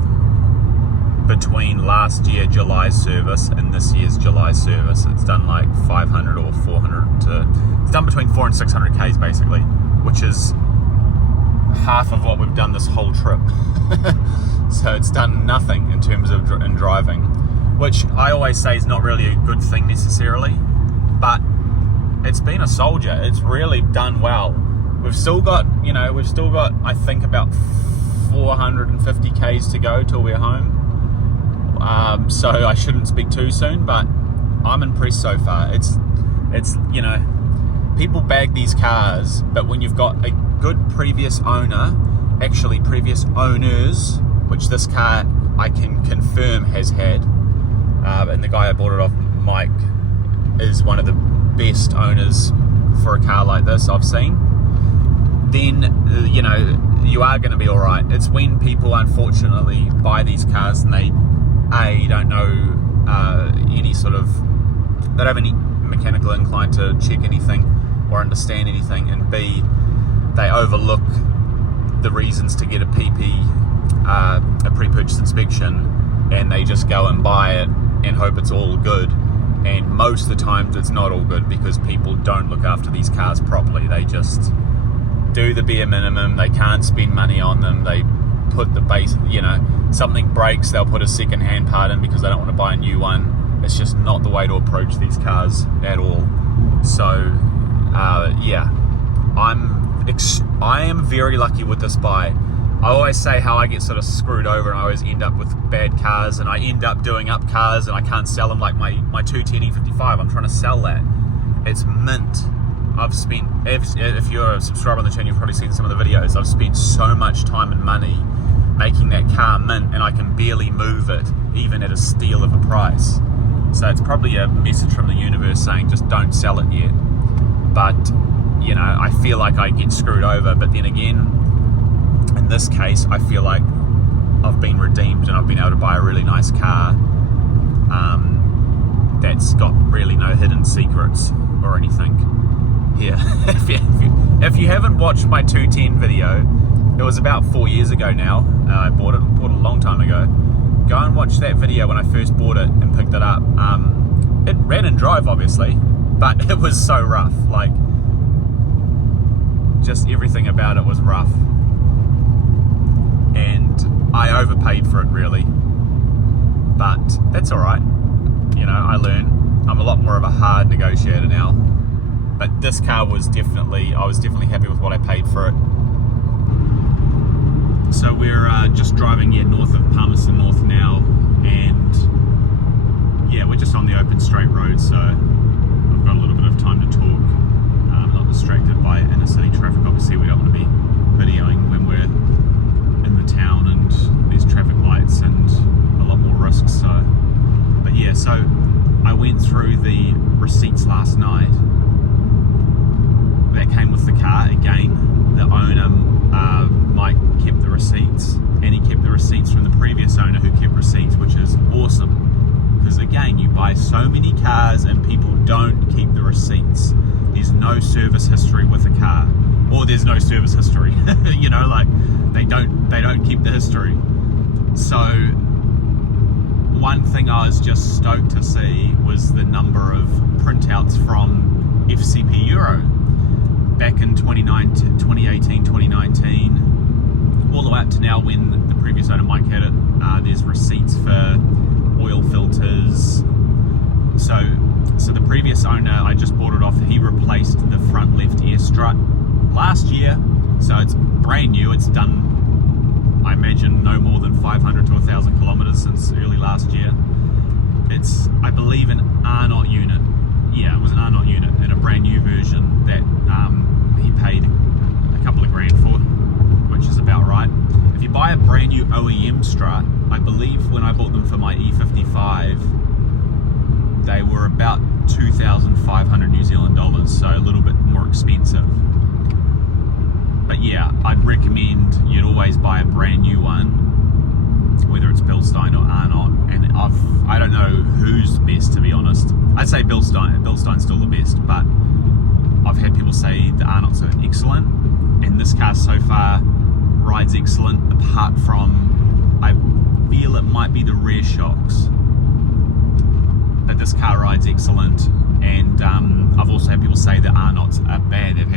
between last year July service and this year's July service. It's done like 500 or 400 it's done between 400 and 600 Ks basically, which is half of what we've done this whole trip. So it's done nothing in terms of in driving, which I always say is not really a good thing necessarily, but it's been a soldier. It's really done well. We've still got I think about 450 Ks to go till we're home. So I shouldn't speak too soon, but I'm impressed so far. It's you know, people bag these cars, but when you've got a good previous owner, actually previous owners, which this car I can confirm has had, and the guy I bought it off, Mike, is one of the best owners for a car like this I've seen, then you know, you are going to be alright. It's when people unfortunately buy these cars and they don't know any sort of, they don't have any mechanical incline to check anything or understand anything, and B, they overlook the reasons to get a PP, a pre-purchase inspection, and they just go and buy it and hope it's all good. And most of the times it's not all good because people don't look after these cars properly. They just do the bare minimum. They can't spend money on them. They put the base, you know, something breaks, they'll put a second hand part in because they don't want to buy a new one. It's just not the way to approach these cars at all. So yeah, I am very lucky with this buy. I always say how I get sort of screwed over and I always end up with bad cars, and I end up doing up cars and I can't sell them, like my 210 E55. I'm trying to sell that. It's mint. I've spent, if you're a subscriber on the channel, you've probably seen some of the videos. I've spent so much time and money making that car mint, and I can barely move it, even at a steal of a price. So it's probably a message from the universe saying just don't sell it yet. But, you know, I feel like I get screwed over, but then again, in this case, I feel like I've been redeemed and I've been able to buy a really nice car that's got really no hidden secrets or anything. Here, if you haven't watched my 210 video, it was about 4 years ago now. I bought it a long time ago. Go and watch that video when I first bought it and picked it up. It ran and drove, obviously, but it was so rough. Like, just everything about it was rough. And I overpaid for it, really. But that's alright. You know, I learn. I'm a lot more of a hard negotiator now. But this car was definitely, I was definitely happy with what I paid for it. So we're just driving north of Palmerston North now, and yeah, we're just on the open straight road, so I've got a little bit of time to talk. I'm not distracted by inner city traffic. Obviously we don't want to be videoing when we're in the town and there's traffic lights and a lot more risks, so last night. That came with the car. Again, the owner, Mike, kept the receipts, and he kept the receipts from the previous owner who kept receipts, which is awesome. Because again, you buy so many cars and people don't keep the receipts. There's no service history with a car, or there's no service history. You know, like they don't keep the history. So one thing I was just stoked to see was the number of printouts from FCP Euro back in 2018, 2019, all the way up to now when the previous owner Mike had it. There's receipts for oil filters. So the previous owner, I just bought it off, he replaced the front left air strut last year, so it's brand new. It's done, I imagine, no more than 500 to 1,000 kilometers since early last year. It's, I believe, an R-Not unit. Yeah, it was an R-Not unit in a brand new version that he paid a couple of grand for, which is about right. If you buy a brand new OEM strut, I believe when I bought them for my E55, they were about 2,500 New Zealand dollars, so a little bit more expensive. But yeah, I'd recommend you'd always buy a brand new one, whether it's Bilstein or R-Not. And I don't know who's the best, to be honest. I'd say Bilstein. Bilstein's still the best, but I've had people say the R-Nots are excellent, and this car so far rides excellent, apart from, I feel it might be the rear shocks. But this car rides excellent, and I've also had people say that R-Nots are bad. I've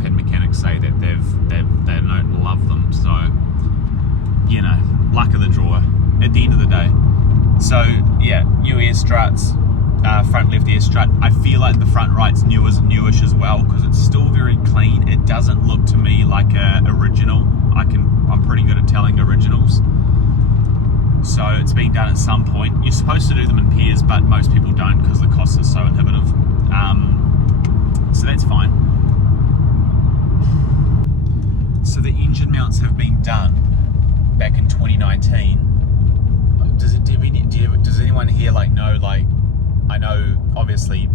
had mechanics say that they don't love them. So, you know, luck of the draw at the end of the day. So yeah, new air struts, front left air strut. I feel like the front right's newish as well, because it's still very clean. It doesn't look to me like a original. I'm pretty good at telling originals. So it's been done at some point. You're supposed to do them in pairs, but most people don't because the cost is so inhibitive. So that's fine. So the engine mounts have been done back in 2019. Does anyone here know, I know obviously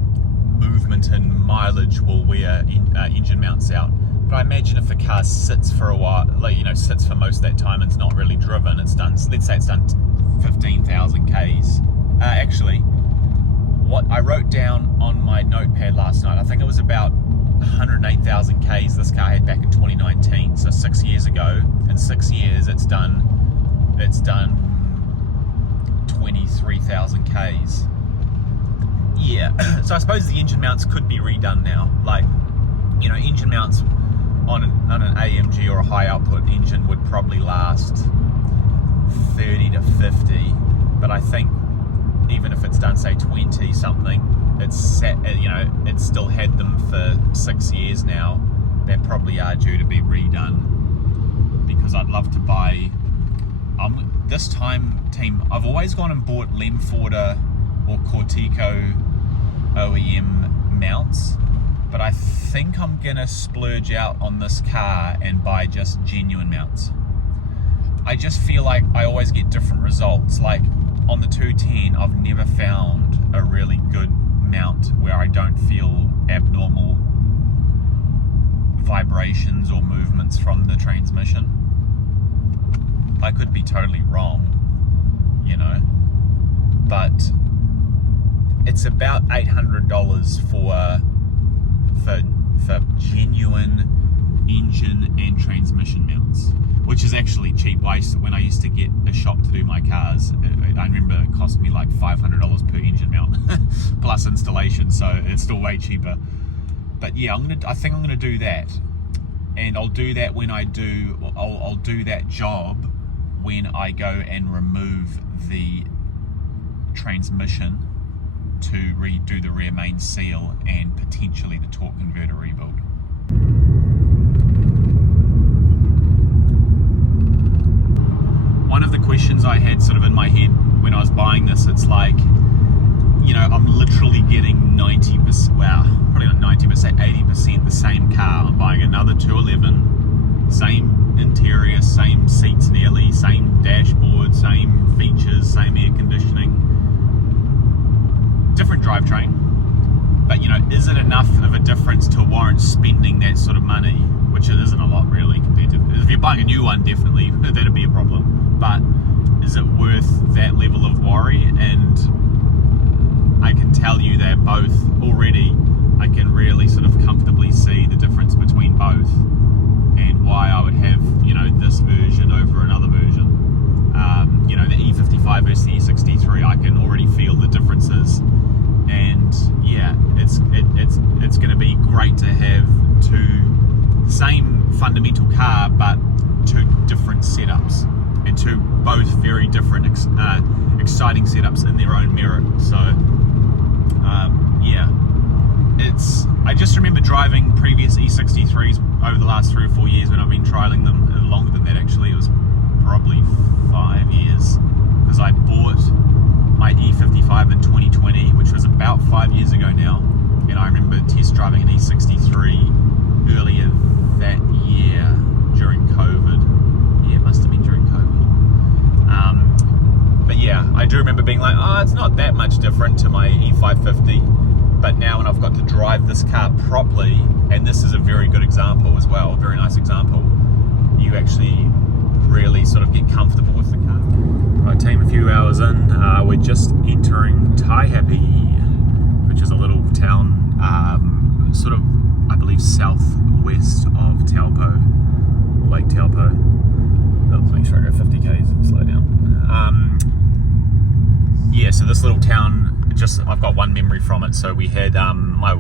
movement and mileage will wear engine mounts out, but I imagine if the car sits for a while, sits for most of that time and it's not really driven, it's done, let's say it's done 15,000 Ks. Actually, what I wrote down on my notepad last night, I think it was about 108,000 Ks this car had back in 2019, so 6 years ago. In 6 years it's done 23,000 Ks. Yeah, so I suppose the engine mounts could be redone now. Engine mounts on an AMG or a high output engine would probably last 30 to 50, but I think even if it's done, say 20 something, it's still had them for 6 years now. They probably are due to be redone, because I'd love to buy, this time, team, I've always gone and bought Lemforder or Cortico OEM mounts, but I think I'm gonna splurge out on this car and buy just genuine mounts. I just feel like I always get different results. Like on the 210, I've never found a really good mount where I don't feel abnormal vibrations or movements from the transmission. I could be totally wrong, but it's about $800 for genuine engine and transmission mounts, which is actually cheap. When I used to get a shop to do my cars, I remember it cost me like $500 per engine mount plus installation, so it's still way cheaper. But yeah, I think I'm gonna do that, and I'll do that when I'll do that job when I go and remove the transmission to redo the rear main seal and potentially the torque converter rebuild. One of the questions I had sort of in my head when I was buying this, it's like, I'm literally getting 90%, well, probably not 90%, 80% the same car. I'm buying another 211, same interior, same seats nearly, same dashboard, same features, same air conditioning, different drivetrain, But you know, is it enough of a difference to warrant spending that sort of money? Which it isn't a lot really compared to, if you're buying a new one, definitely that'd be a problem. But is it worth that level of worry? And I can tell you they're both already, I can really sort of comfortably see the difference between both, and why I would have, you know, this version over another version. You know, the E55 versus the E63, I can already feel the differences, and yeah, it's going to be great to have same fundamental car, but two different setups, and two both very different exciting setups in their own merit. So yeah, I just remember driving previous E63s over the last 3 or 4 years when I've been trialing them. Longer than that actually, it was probably 5 years, because I bought my E55 in 2020, which was about 5 years ago now, and I remember test driving an E63 earlier that year during COVID. Yeah, it must have been during COVID. But yeah, I do remember being like, oh, it's not that much different to my E550. But now when I've got to drive this car properly, and this is a very good example as well, a very nice example, you actually really sort of get comfortable with the car. Right team, a few hours in, we're just entering Taihape, which is a little town sort of, I believe, southwest of Taupo, Lake Taupo. Let's make sure I go 50 k's and slow down. Yeah, so this little town, I've got one memory from it. So we had, my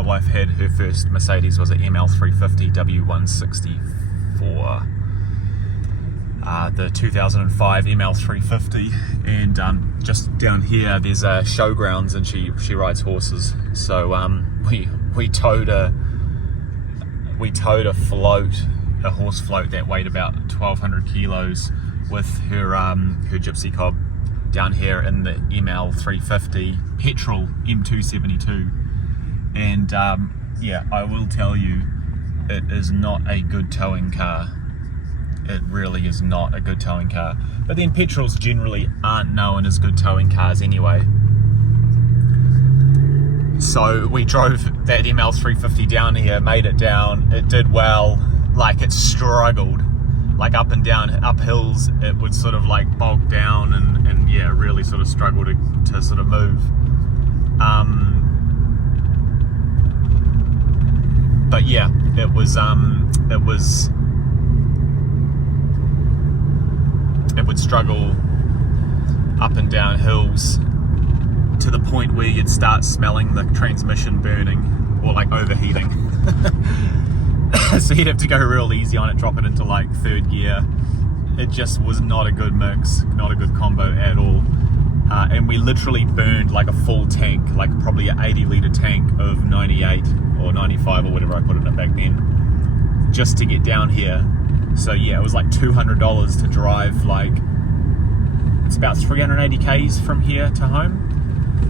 wife had her first Mercedes, was an ML350 W164. The 2005 ML350, and just down here there's showgrounds, and she rides horses. So we towed a float, a horse float that weighed about 1,200 kilos with her gypsy cob down here in the ML350 petrol M272, and yeah, I will tell you, it is not a good towing car. It really is not a good towing car. But then petrols generally aren't known as good towing cars anyway. So we drove that ML350 down here, made it down, it did well. Like, it struggled, like up and down, up hills it would sort of like bog down, and yeah, really sort of struggle to sort of move. But yeah, it would struggle up and down hills to the point where you'd start smelling the transmission burning or like overheating. So you'd have to go real easy on it, drop it into like third gear. It just was not a good mix, not a good combo at all. And we literally burned like a full tank, like probably an 80-litre tank of 98 or 95 or whatever I put in it back then, just to get down here. So yeah, it was like $200 to drive, like, it's about 380 k's from here to home.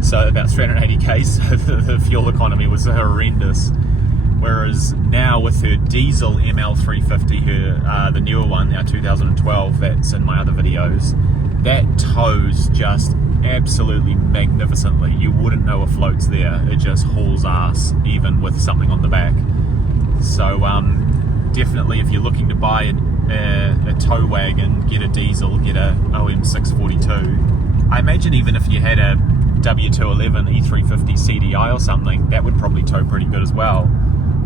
So about 380 k's, so the fuel economy was horrendous. Whereas now with her diesel ML350, the newer one, our 2012, that's in my other videos, that tows just absolutely magnificently. You wouldn't know a float's there. It just hauls ass, even with something on the back. So definitely, if you're looking to buy a tow wagon, get a diesel, get a OM642. I imagine even if you had a W211 E350 CDI or something, that would probably tow pretty good as well.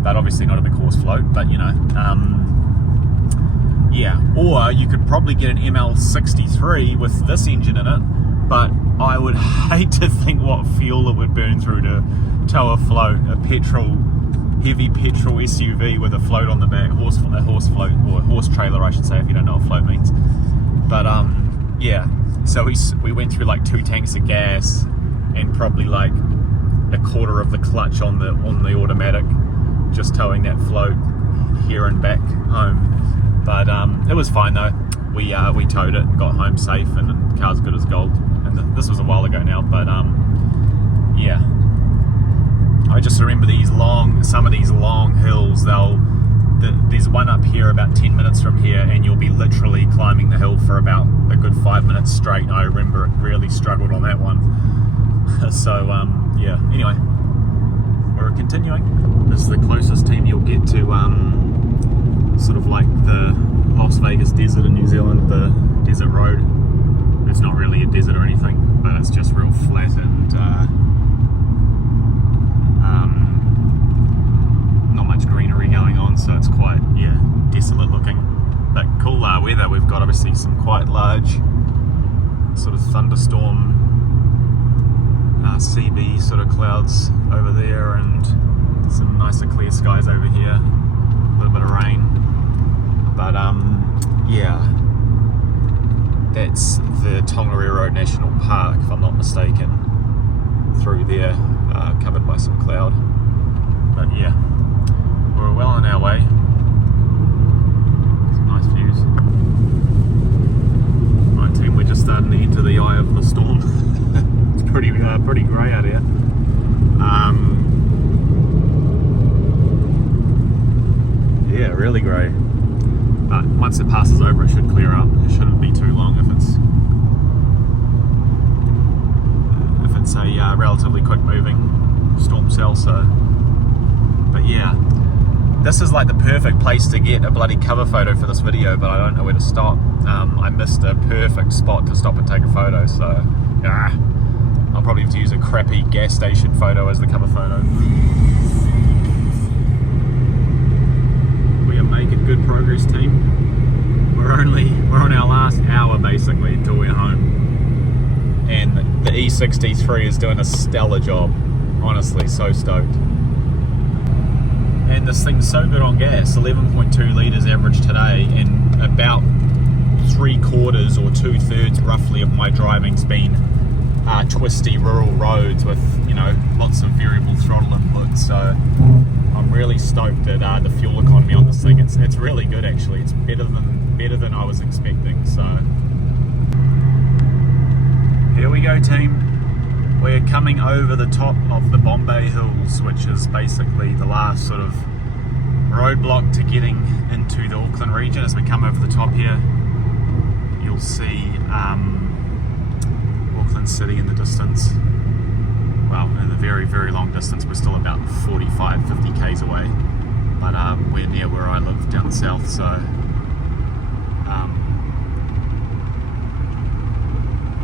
But obviously not a big horse float, but you know. Yeah, or you could probably get an ML63 with this engine in it, but I would hate to think what fuel it would burn through to tow a float, heavy petrol SUV with a float on the back, a horse float, or horse trailer I should say, if you don't know what float means. But yeah, so we went through like 2 tanks of gas and probably like a quarter of the clutch on the automatic, just towing that float here and back home. But it was fine though. We towed it, got home safe, and the car's good as gold. And this was a while ago now, but yeah. I just remember some of these long hills. There's one up here about 10 minutes from here, and you'll be literally climbing the hill for about a good 5 minutes straight. I remember it really struggled on that one. So yeah. Anyway, we're continuing. This is the closest team you'll get to sort of like the Las Vegas desert in New Zealand, the desert road. It's not really a desert or anything, but it's just real flat and not much greenery going on, so it's quite, yeah, desolate looking. But cool weather. We've got obviously some quite large sort of thunderstorm CB sort of clouds over there, and some nicer clear skies over here, a little bit of rain. But yeah, that's the Tongariro National Park, if I'm not mistaken, through there, covered by some cloud. But yeah, we're well on our way. Some nice views. Right team, we're just starting to enter the eye of the storm. It's pretty grey out here. Yeah, really grey. But once it passes over, it should clear up. It shouldn't be too long if it's a relatively quick moving storm cell. So, but yeah, this is like the perfect place to get a bloody cover photo for this video, but I don't know where to stop. I missed a perfect spot to stop and take a photo, so I'll probably have to use a crappy gas station photo as the cover photo. We are making good progress, team. We're on our last hour basically until we're home, and the E63 is doing a stellar job. Honestly, so stoked. And this thing's so good on gas. 11.2 litres average today, and about 3/4 or 2/3 roughly of my driving's been twisty rural roads with, you know, lots of variable throttle input. So I'm really stoked at the fuel economy on this thing. It's really good actually. It's better than I was expecting. So here we go, team. We're coming over the top of the Bombay Hills, which is basically the last sort of roadblock to getting into the Auckland region. As we come over the top here, you'll see Auckland City in the distance. Well, in the very, very long distance. We're still about 45, 50 k's away, but we're near where I live down the south, so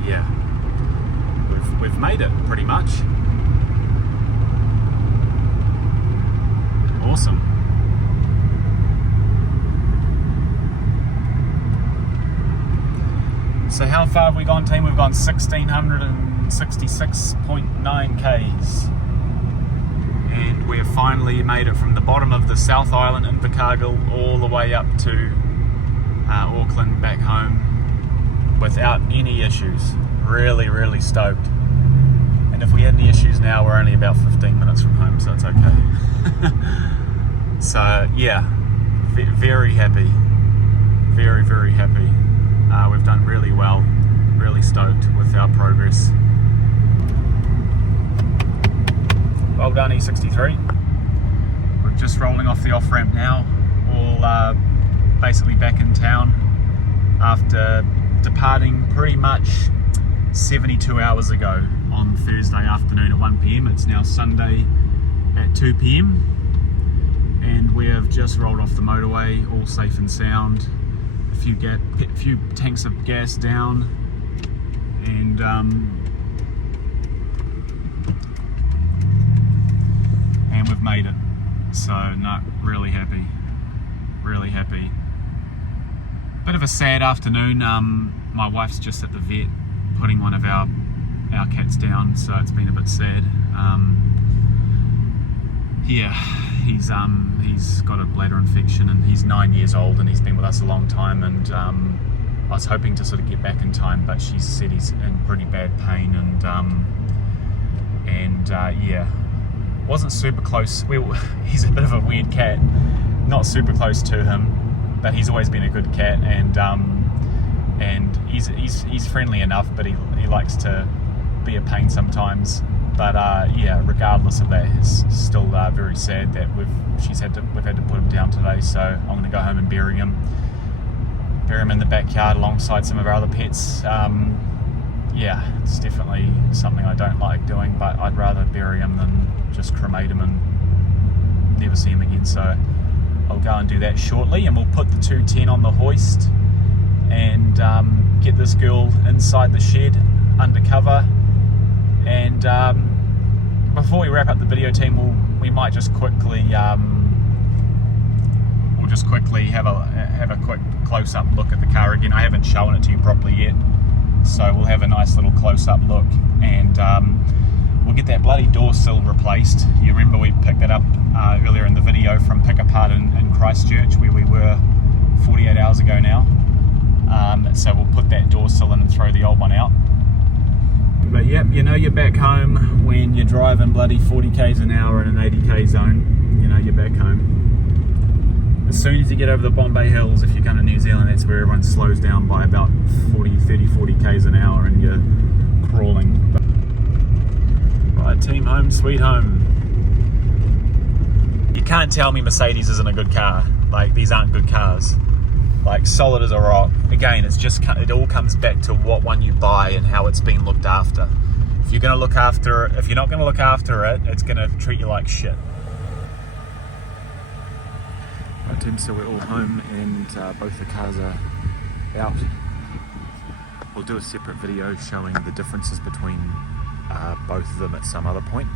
yeah, we've made it pretty much. Awesome. So how far have we gone, team? We've gone 1,666.9 k's, and we've finally made it from the bottom of the South Island, Invercargill, all the way up to Auckland, back home, without any issues. Really, really stoked. And if we had any issues now, we're only about 15 minutes from home, so it's okay. So yeah, very happy. Very, very happy. We've done really well. Really stoked with our progress. Well done, E63. We're just rolling off the off-ramp now, all basically back in town after departing pretty much 72 hours ago on Thursday afternoon at 1 PM. It's now Sunday at 2 PM, and we have just rolled off the motorway, all safe and sound. A few tanks of gas down, and we've made it. So no, really happy, really happy. Bit of a sad afternoon. My wife's just at the vet putting one of our cats down, so it's been a bit sad. Yeah, he's got a bladder infection, and he's 9 years old, and he's been with us a long time, and I was hoping to sort of get back in time, but she said he's in pretty bad pain, and yeah, wasn't super close. He's a bit of a weird cat, not super close to him, but he's always been a good cat, and he's friendly enough, but he likes to be a pain sometimes. But yeah, regardless of that, it's still very sad that we've had to put him down today. So I'm going to go home and bury him in the backyard alongside some of our other pets. yeah, it's definitely something I don't like doing, but I'd rather bury him than just cremate him and never see him again. So I'll go and do that shortly, and we'll put the 210 on the hoist and get this girl inside the shed undercover. And before we wrap up the video, team, we might just quickly we'll just quickly have a quick close-up look at the car again. I haven't shown it to you properly yet, so we'll have a nice little close-up look, and we'll get that bloody door sill replaced. You remember we picked that up earlier in the video from Pick Apart in Christchurch, where we were 48 hours ago now. So we'll put that door sill in and throw the old one out. But yep, you know you're back home when you're driving bloody 40 k's an hour in an 80k zone. You know you're back home. As soon as you get over the Bombay Hills, if you come to New Zealand, that's where everyone slows down by about 40 k's an hour and you're crawling. Right, team, home sweet home. You can't tell me Mercedes isn't a good car. Like, these aren't good cars. Like, solid as a rock. Again, it all comes back to what one you buy and how it's been looked after. If you're not going to look after it, it's going to treat you like shit. Right, team, so we're all home and both the cars are out. We'll do a separate video showing the differences between both of them at some other point.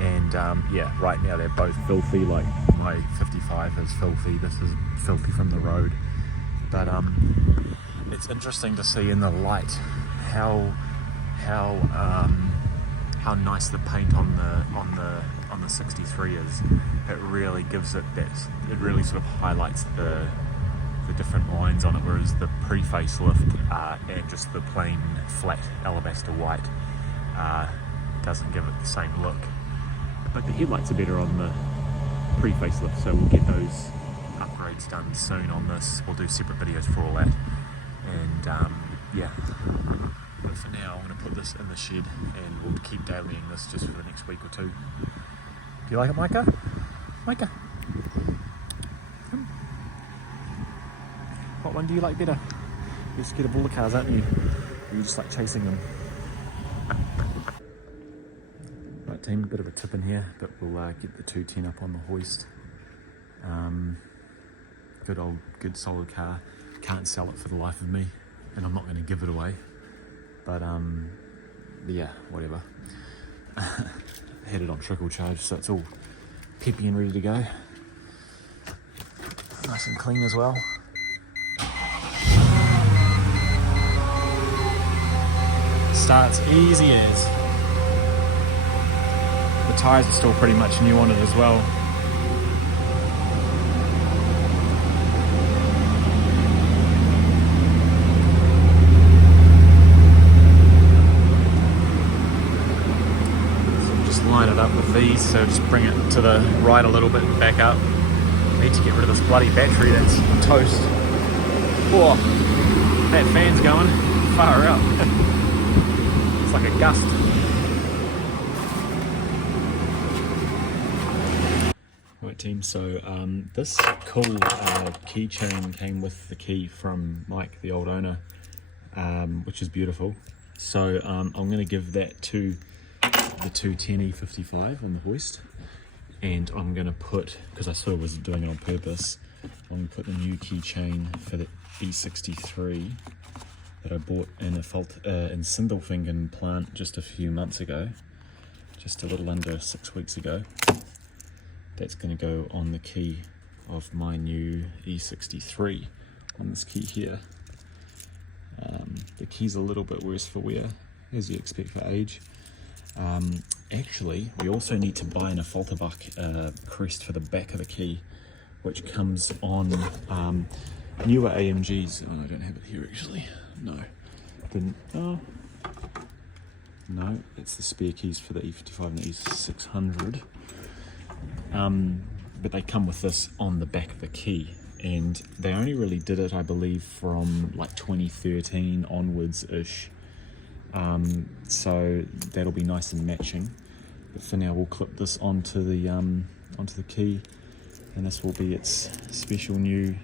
And yeah, right now they're both filthy. Like, my 55 is filthy, this is filthy from the road. But it's interesting to see in the light how nice the paint on the 63 is. It really gives it that. It really sort of highlights the different lines on it, whereas the pre-facelift and just the plain flat alabaster white doesn't give it the same look. But the headlights are better on the pre-facelift, so we'll get those upgrades done soon on this. We'll do separate videos for all that, and yeah, but for now I'm going to put this in the shed and we'll keep dailying this just for the next week or two. Do you like it, Micah? Micah? What one do you like better? You're scared of all the cars, aren't you? Or you just like chasing them? Right, team, a bit of a tip in here, but we'll get the 210 up on the hoist. Good solid car. Can't sell it for the life of me, and I'm not going to give it away. But yeah, whatever. Had it on trickle charge, so it's all peppy and ready to go. Nice and clean as well. Starts easy as. The tyres are still pretty much new on it as well. Line it up with these, so just bring it to the right a little bit and back up. Need to get rid of this bloody battery, that's toast. Oh, that fan's going far out. It's like a gust. Right, team, so this cool keychain came with the key from Mike, the old owner, which is beautiful. So I'm going to give that to the 210 E55 on the hoist, and I'm going to put, because I sort of was doing it on purpose, I'm going to put the new keychain for the E63 that I bought in a in Sindelfingen plant just a few months ago, just a little under 6 weeks ago. That's going to go on the key of my new E63 on this key here. The key's a little bit worse for wear, as you expect for age. Actually, we also need to buy an Falterbach crest for the back of the key, which comes on newer AMGs. Oh, I don't have it here actually. No, didn't. Oh, no, it's the spare keys for the E55 and the E600. But they come with this on the back of the key, and they only really did it, I believe, from like 2013 onwards ish. So that'll be nice and matching. But for now, we'll clip this onto the key, and this will be its special new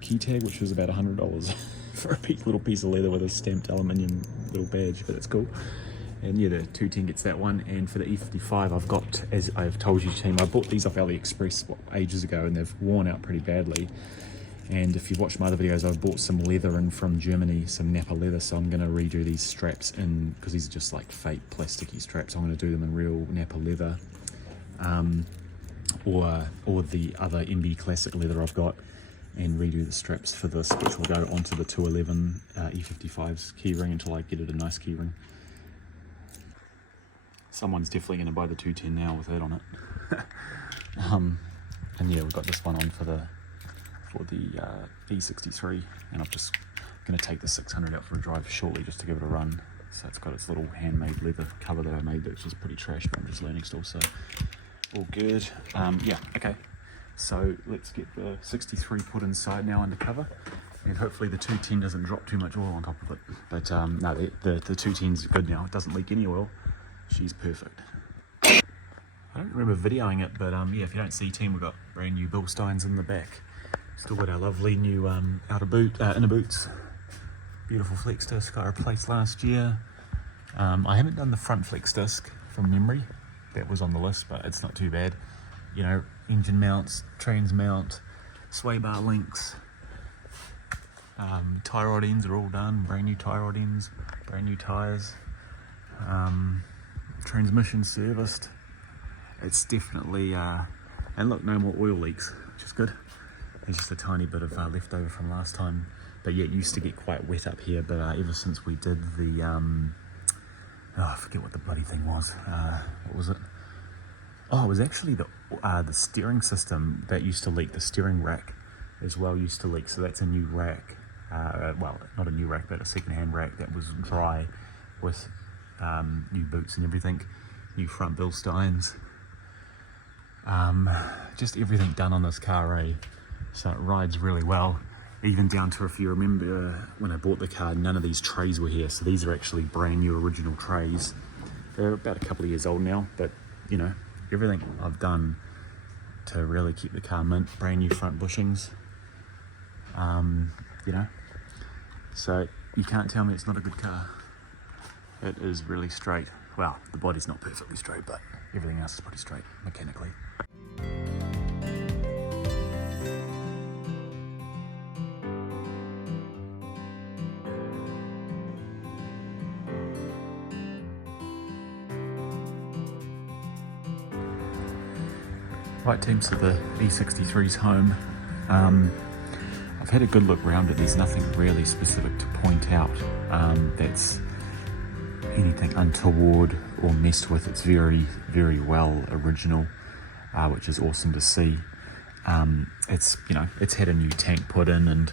key tag, which was about $100. for a little piece of leather with a stamped aluminium little badge, but it's cool. And yeah, the 210 gets that one. And for the E55, I've got, as I've told you team, I bought these off AliExpress ages ago and they've worn out pretty badly. And if you've watched my other videos, I've bought some leather in from Germany, some Napa leather, so I'm going to redo these straps in, because these are just like fake plasticky straps. I'm going to do them in real Napa leather, or the other MB classic leather I've got, and redo the straps for this, which will go onto the 211 E55's keyring until I get it a nice keyring. Someone's definitely going to buy the 210 now with that on it. And yeah, we've got this one on for the E63, and I'm just going to take the 600 out for a drive shortly just to give it a run. So it's got its little handmade leather cover that I made, that's just pretty trash, but I'm just learning still, so all good. Yeah, okay, so let's get the 63 put inside now under cover, and hopefully the 210 doesn't drop too much oil on top of it. But no, the 210's good now, it doesn't leak any oil. She's perfect. I don't remember videoing it, but yeah, if you don't see team, we've got brand new Bilsteins in the back. Still got our lovely new inner boots. Beautiful flex disc I replaced last year. I haven't done the front flex disc from memory. That was on the list, but it's not too bad. You know, engine mounts, trans mount, sway bar links, tie rod ends are all done. Brand new tie rod ends, brand new tyres. Transmission serviced. It's definitely, and look, no more oil leaks, which is good. There's just a tiny bit of leftover from last time. But yeah, it used to get quite wet up here, but ever since we did the, I forget what the bloody thing was. What was it? Oh, it was actually the steering system that used to leak. The steering rack as well used to leak, so that's a new rack. Well, not a new rack, but a second-hand rack that was dry with new boots and everything, new front Bilsteins. Just everything done on this car, eh? So it rides really well, even down to, if you remember when I bought the car, none of these trays were here, so these are actually brand new original trays. They're about a couple of years old now, but you know, everything I've done to really keep the car mint. Brand new front bushings, you know, so you can't tell me it's not a good car. It is really straight. Well, the body's not perfectly straight, but everything else is pretty straight mechanically. Right team, so the E63's home. I've had a good look around it. There's nothing really specific to point out that's anything untoward or messed with. It's very, very well original, which is awesome to see. It's, you know, it's had a new tank put in and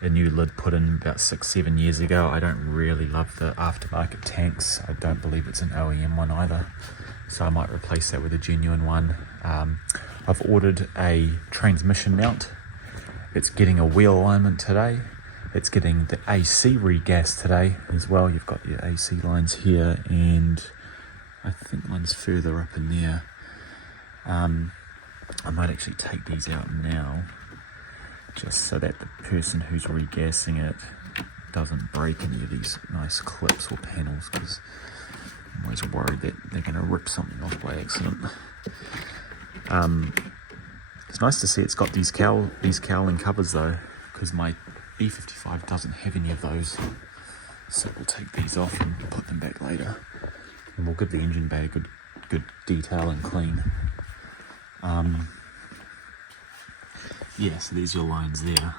a new lid put in about 6-7 years ago. I don't really love the aftermarket tanks. I don't believe it's an OEM one either, so I might replace that with a genuine one. I've ordered a transmission mount. It's getting a wheel alignment today. It's getting the AC regas today as well. You've got your AC lines here, and I think one's further up in there. I might actually take these out now, just so that the person who's regassing it doesn't break any of these nice clips or panels, because I'm always worried that they're going to rip something off by accident. It's nice to see it's got these cowling covers though, because my E55 doesn't have any of those, so we'll take these off and put them back later, and we'll give the engine bay a good detail and clean. Yeah, so there's your lines there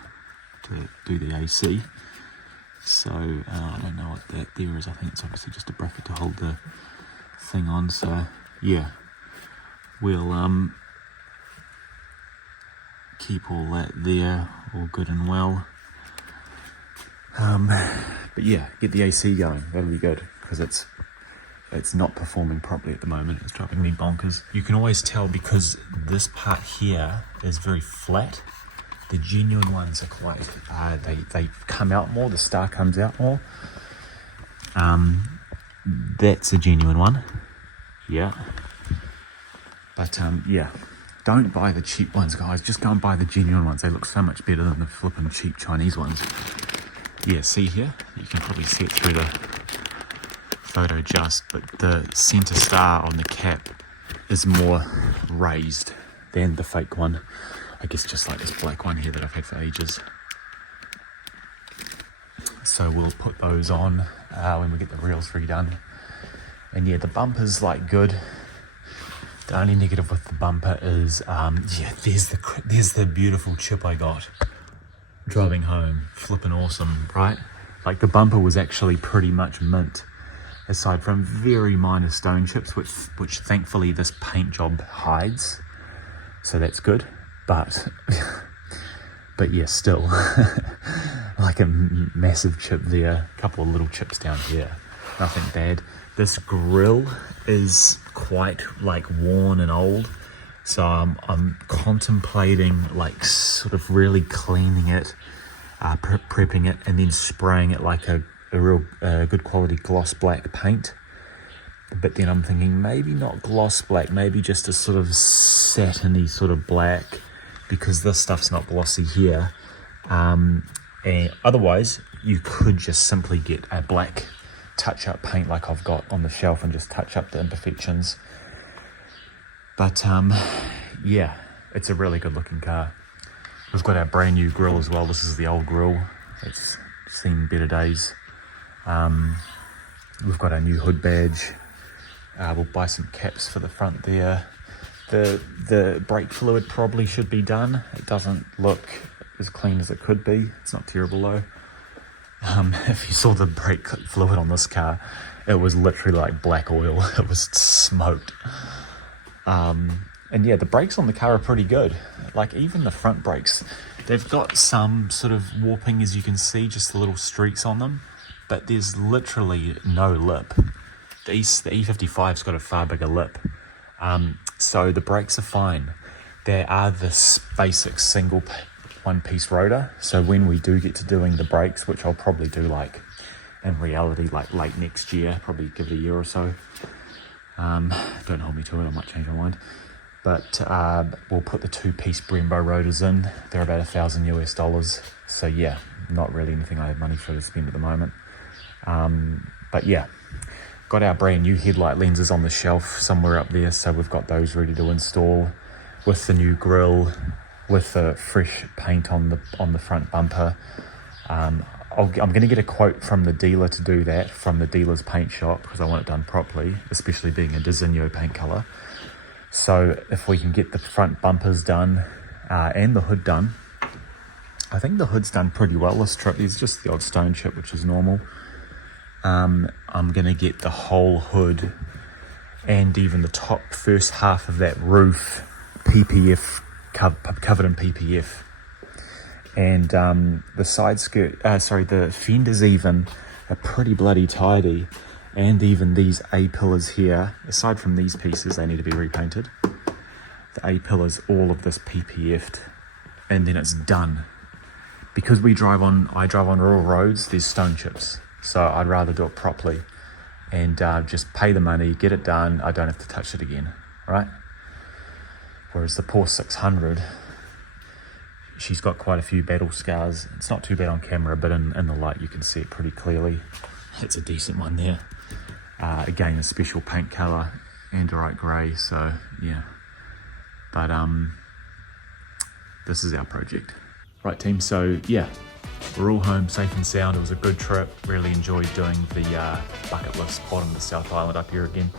to do the AC. So I don't know what that there is. I think it's obviously just a bracket to hold the thing on. So yeah, we'll keep all that there, all good and well. But yeah, get the AC going. That'll be good, because it's not performing properly at the moment. It's driving me bonkers. You can always tell because this part here is very flat. The genuine ones are quite, they come out more, the star comes out more. That's a genuine one, yeah. But yeah, don't buy the cheap ones, guys. Just go and buy the genuine ones. They look so much better than the flipping cheap Chinese ones. yeah, see here, you can probably see it through the photo just, but the center star on the cap is more raised than the fake one. I guess just like this black one here that I've had for ages. So we'll put those on when we get the reels redone. And yeah, the bumper's like good. The only negative with the bumper is, yeah, there's the beautiful chip I got driving home. Flipping awesome, right? Like the bumper was actually pretty much mint, aside from very minor stone chips, which thankfully this paint job hides. So that's good, but yeah, still, like a massive chip there, a couple of little chips down here, nothing bad. This grill is quite like worn and old, so I'm contemplating like sort of really cleaning it, prepping it, and then spraying it like a real good quality gloss black paint. But then I'm thinking maybe not gloss black, maybe just a sort of satiny sort of black, because this stuff's not glossy here. And otherwise you could just simply get a black touch-up paint like I've got on the shelf and just touch up the imperfections. But yeah, it's a really good looking car. We've got our brand new grille as well. This is the old grille, it's seen better days. We've got our new hood badge. We'll buy some caps for the front there. The brake fluid probably should be done. It doesn't look as clean as it could be. It's not terrible though. If you saw the brake fluid on this car, it was literally like black oil. It was smoked. And yeah, the brakes on the car are pretty good. Like even the front brakes, they've got some sort of warping, as you can see, just the little streaks on them, but there's literally no lip. The E55's got a far bigger lip. So the brakes are fine. There are this basic single one-piece rotor, so when we do get to doing the brakes, which I'll probably do like in reality like late next year, probably give it a year or so, don't hold me to it, I might change my mind, but we'll put the two-piece Brembo rotors in. They're about $1,000 US, so yeah, not really anything I have money for to spend at the moment. But yeah, got our brand new headlight lenses on the shelf somewhere up there, so we've got those ready to install with the new grille, with the fresh paint on the front bumper. I'm going to get a quote from the dealer to do that, from the dealer's paint shop, because I want it done properly, especially being a Designo paint colour. So if we can get the front bumpers done and the hood done, I think the hood's done pretty well this trip. There's just the odd stone chip, which is normal. I'm going to get the whole hood and even the top first half of that roof PPF, covered in PPF. And the side skirt, the fenders even are pretty bloody tidy. And even these A-pillars here, aside from these pieces, they need to be repainted. The A-pillars, all of this PPF'd, and then it's done. Because I drive on rural roads, there's stone chips. So I'd rather do it properly and just pay the money, get it done. I don't have to touch it again, right? Whereas the poor 600, she's got quite a few battle scars. It's not too bad on camera, but in the light you can see it pretty clearly. It's a decent one there. Again, a special paint colour, Andorite grey, so yeah. But this is our project. Right team, so yeah, we're all home safe and sound. It was a good trip, really enjoyed doing the bucket list bottom of the South Island up here again.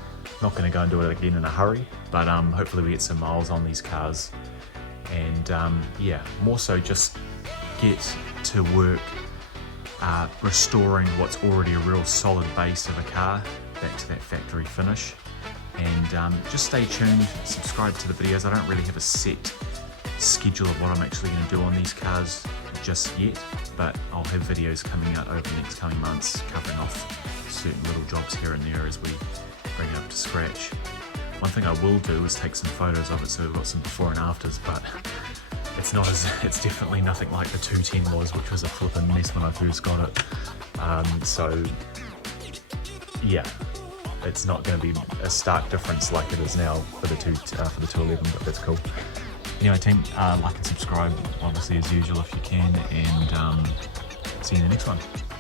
Not going to go and do it again in a hurry, but hopefully we get some miles on these cars. And yeah, more so just get to work restoring what's already a real solid base of a car back to that factory finish. And just stay tuned, subscribe to the videos. I don't really have a set schedule of what I'm actually going to do on these cars just yet, but I'll have videos coming out over the next coming months covering off certain little jobs here and there as we bring it up to scratch. One thing I will do is take some photos of it, so we've got some before and afters, but it's definitely nothing like the 210 was, which was a flippin' mess when I first got it. So yeah, it's not going to be a stark difference like it is now for the 211, but that's cool. Anyway team, like and subscribe obviously as usual if you can, and See you in the next one.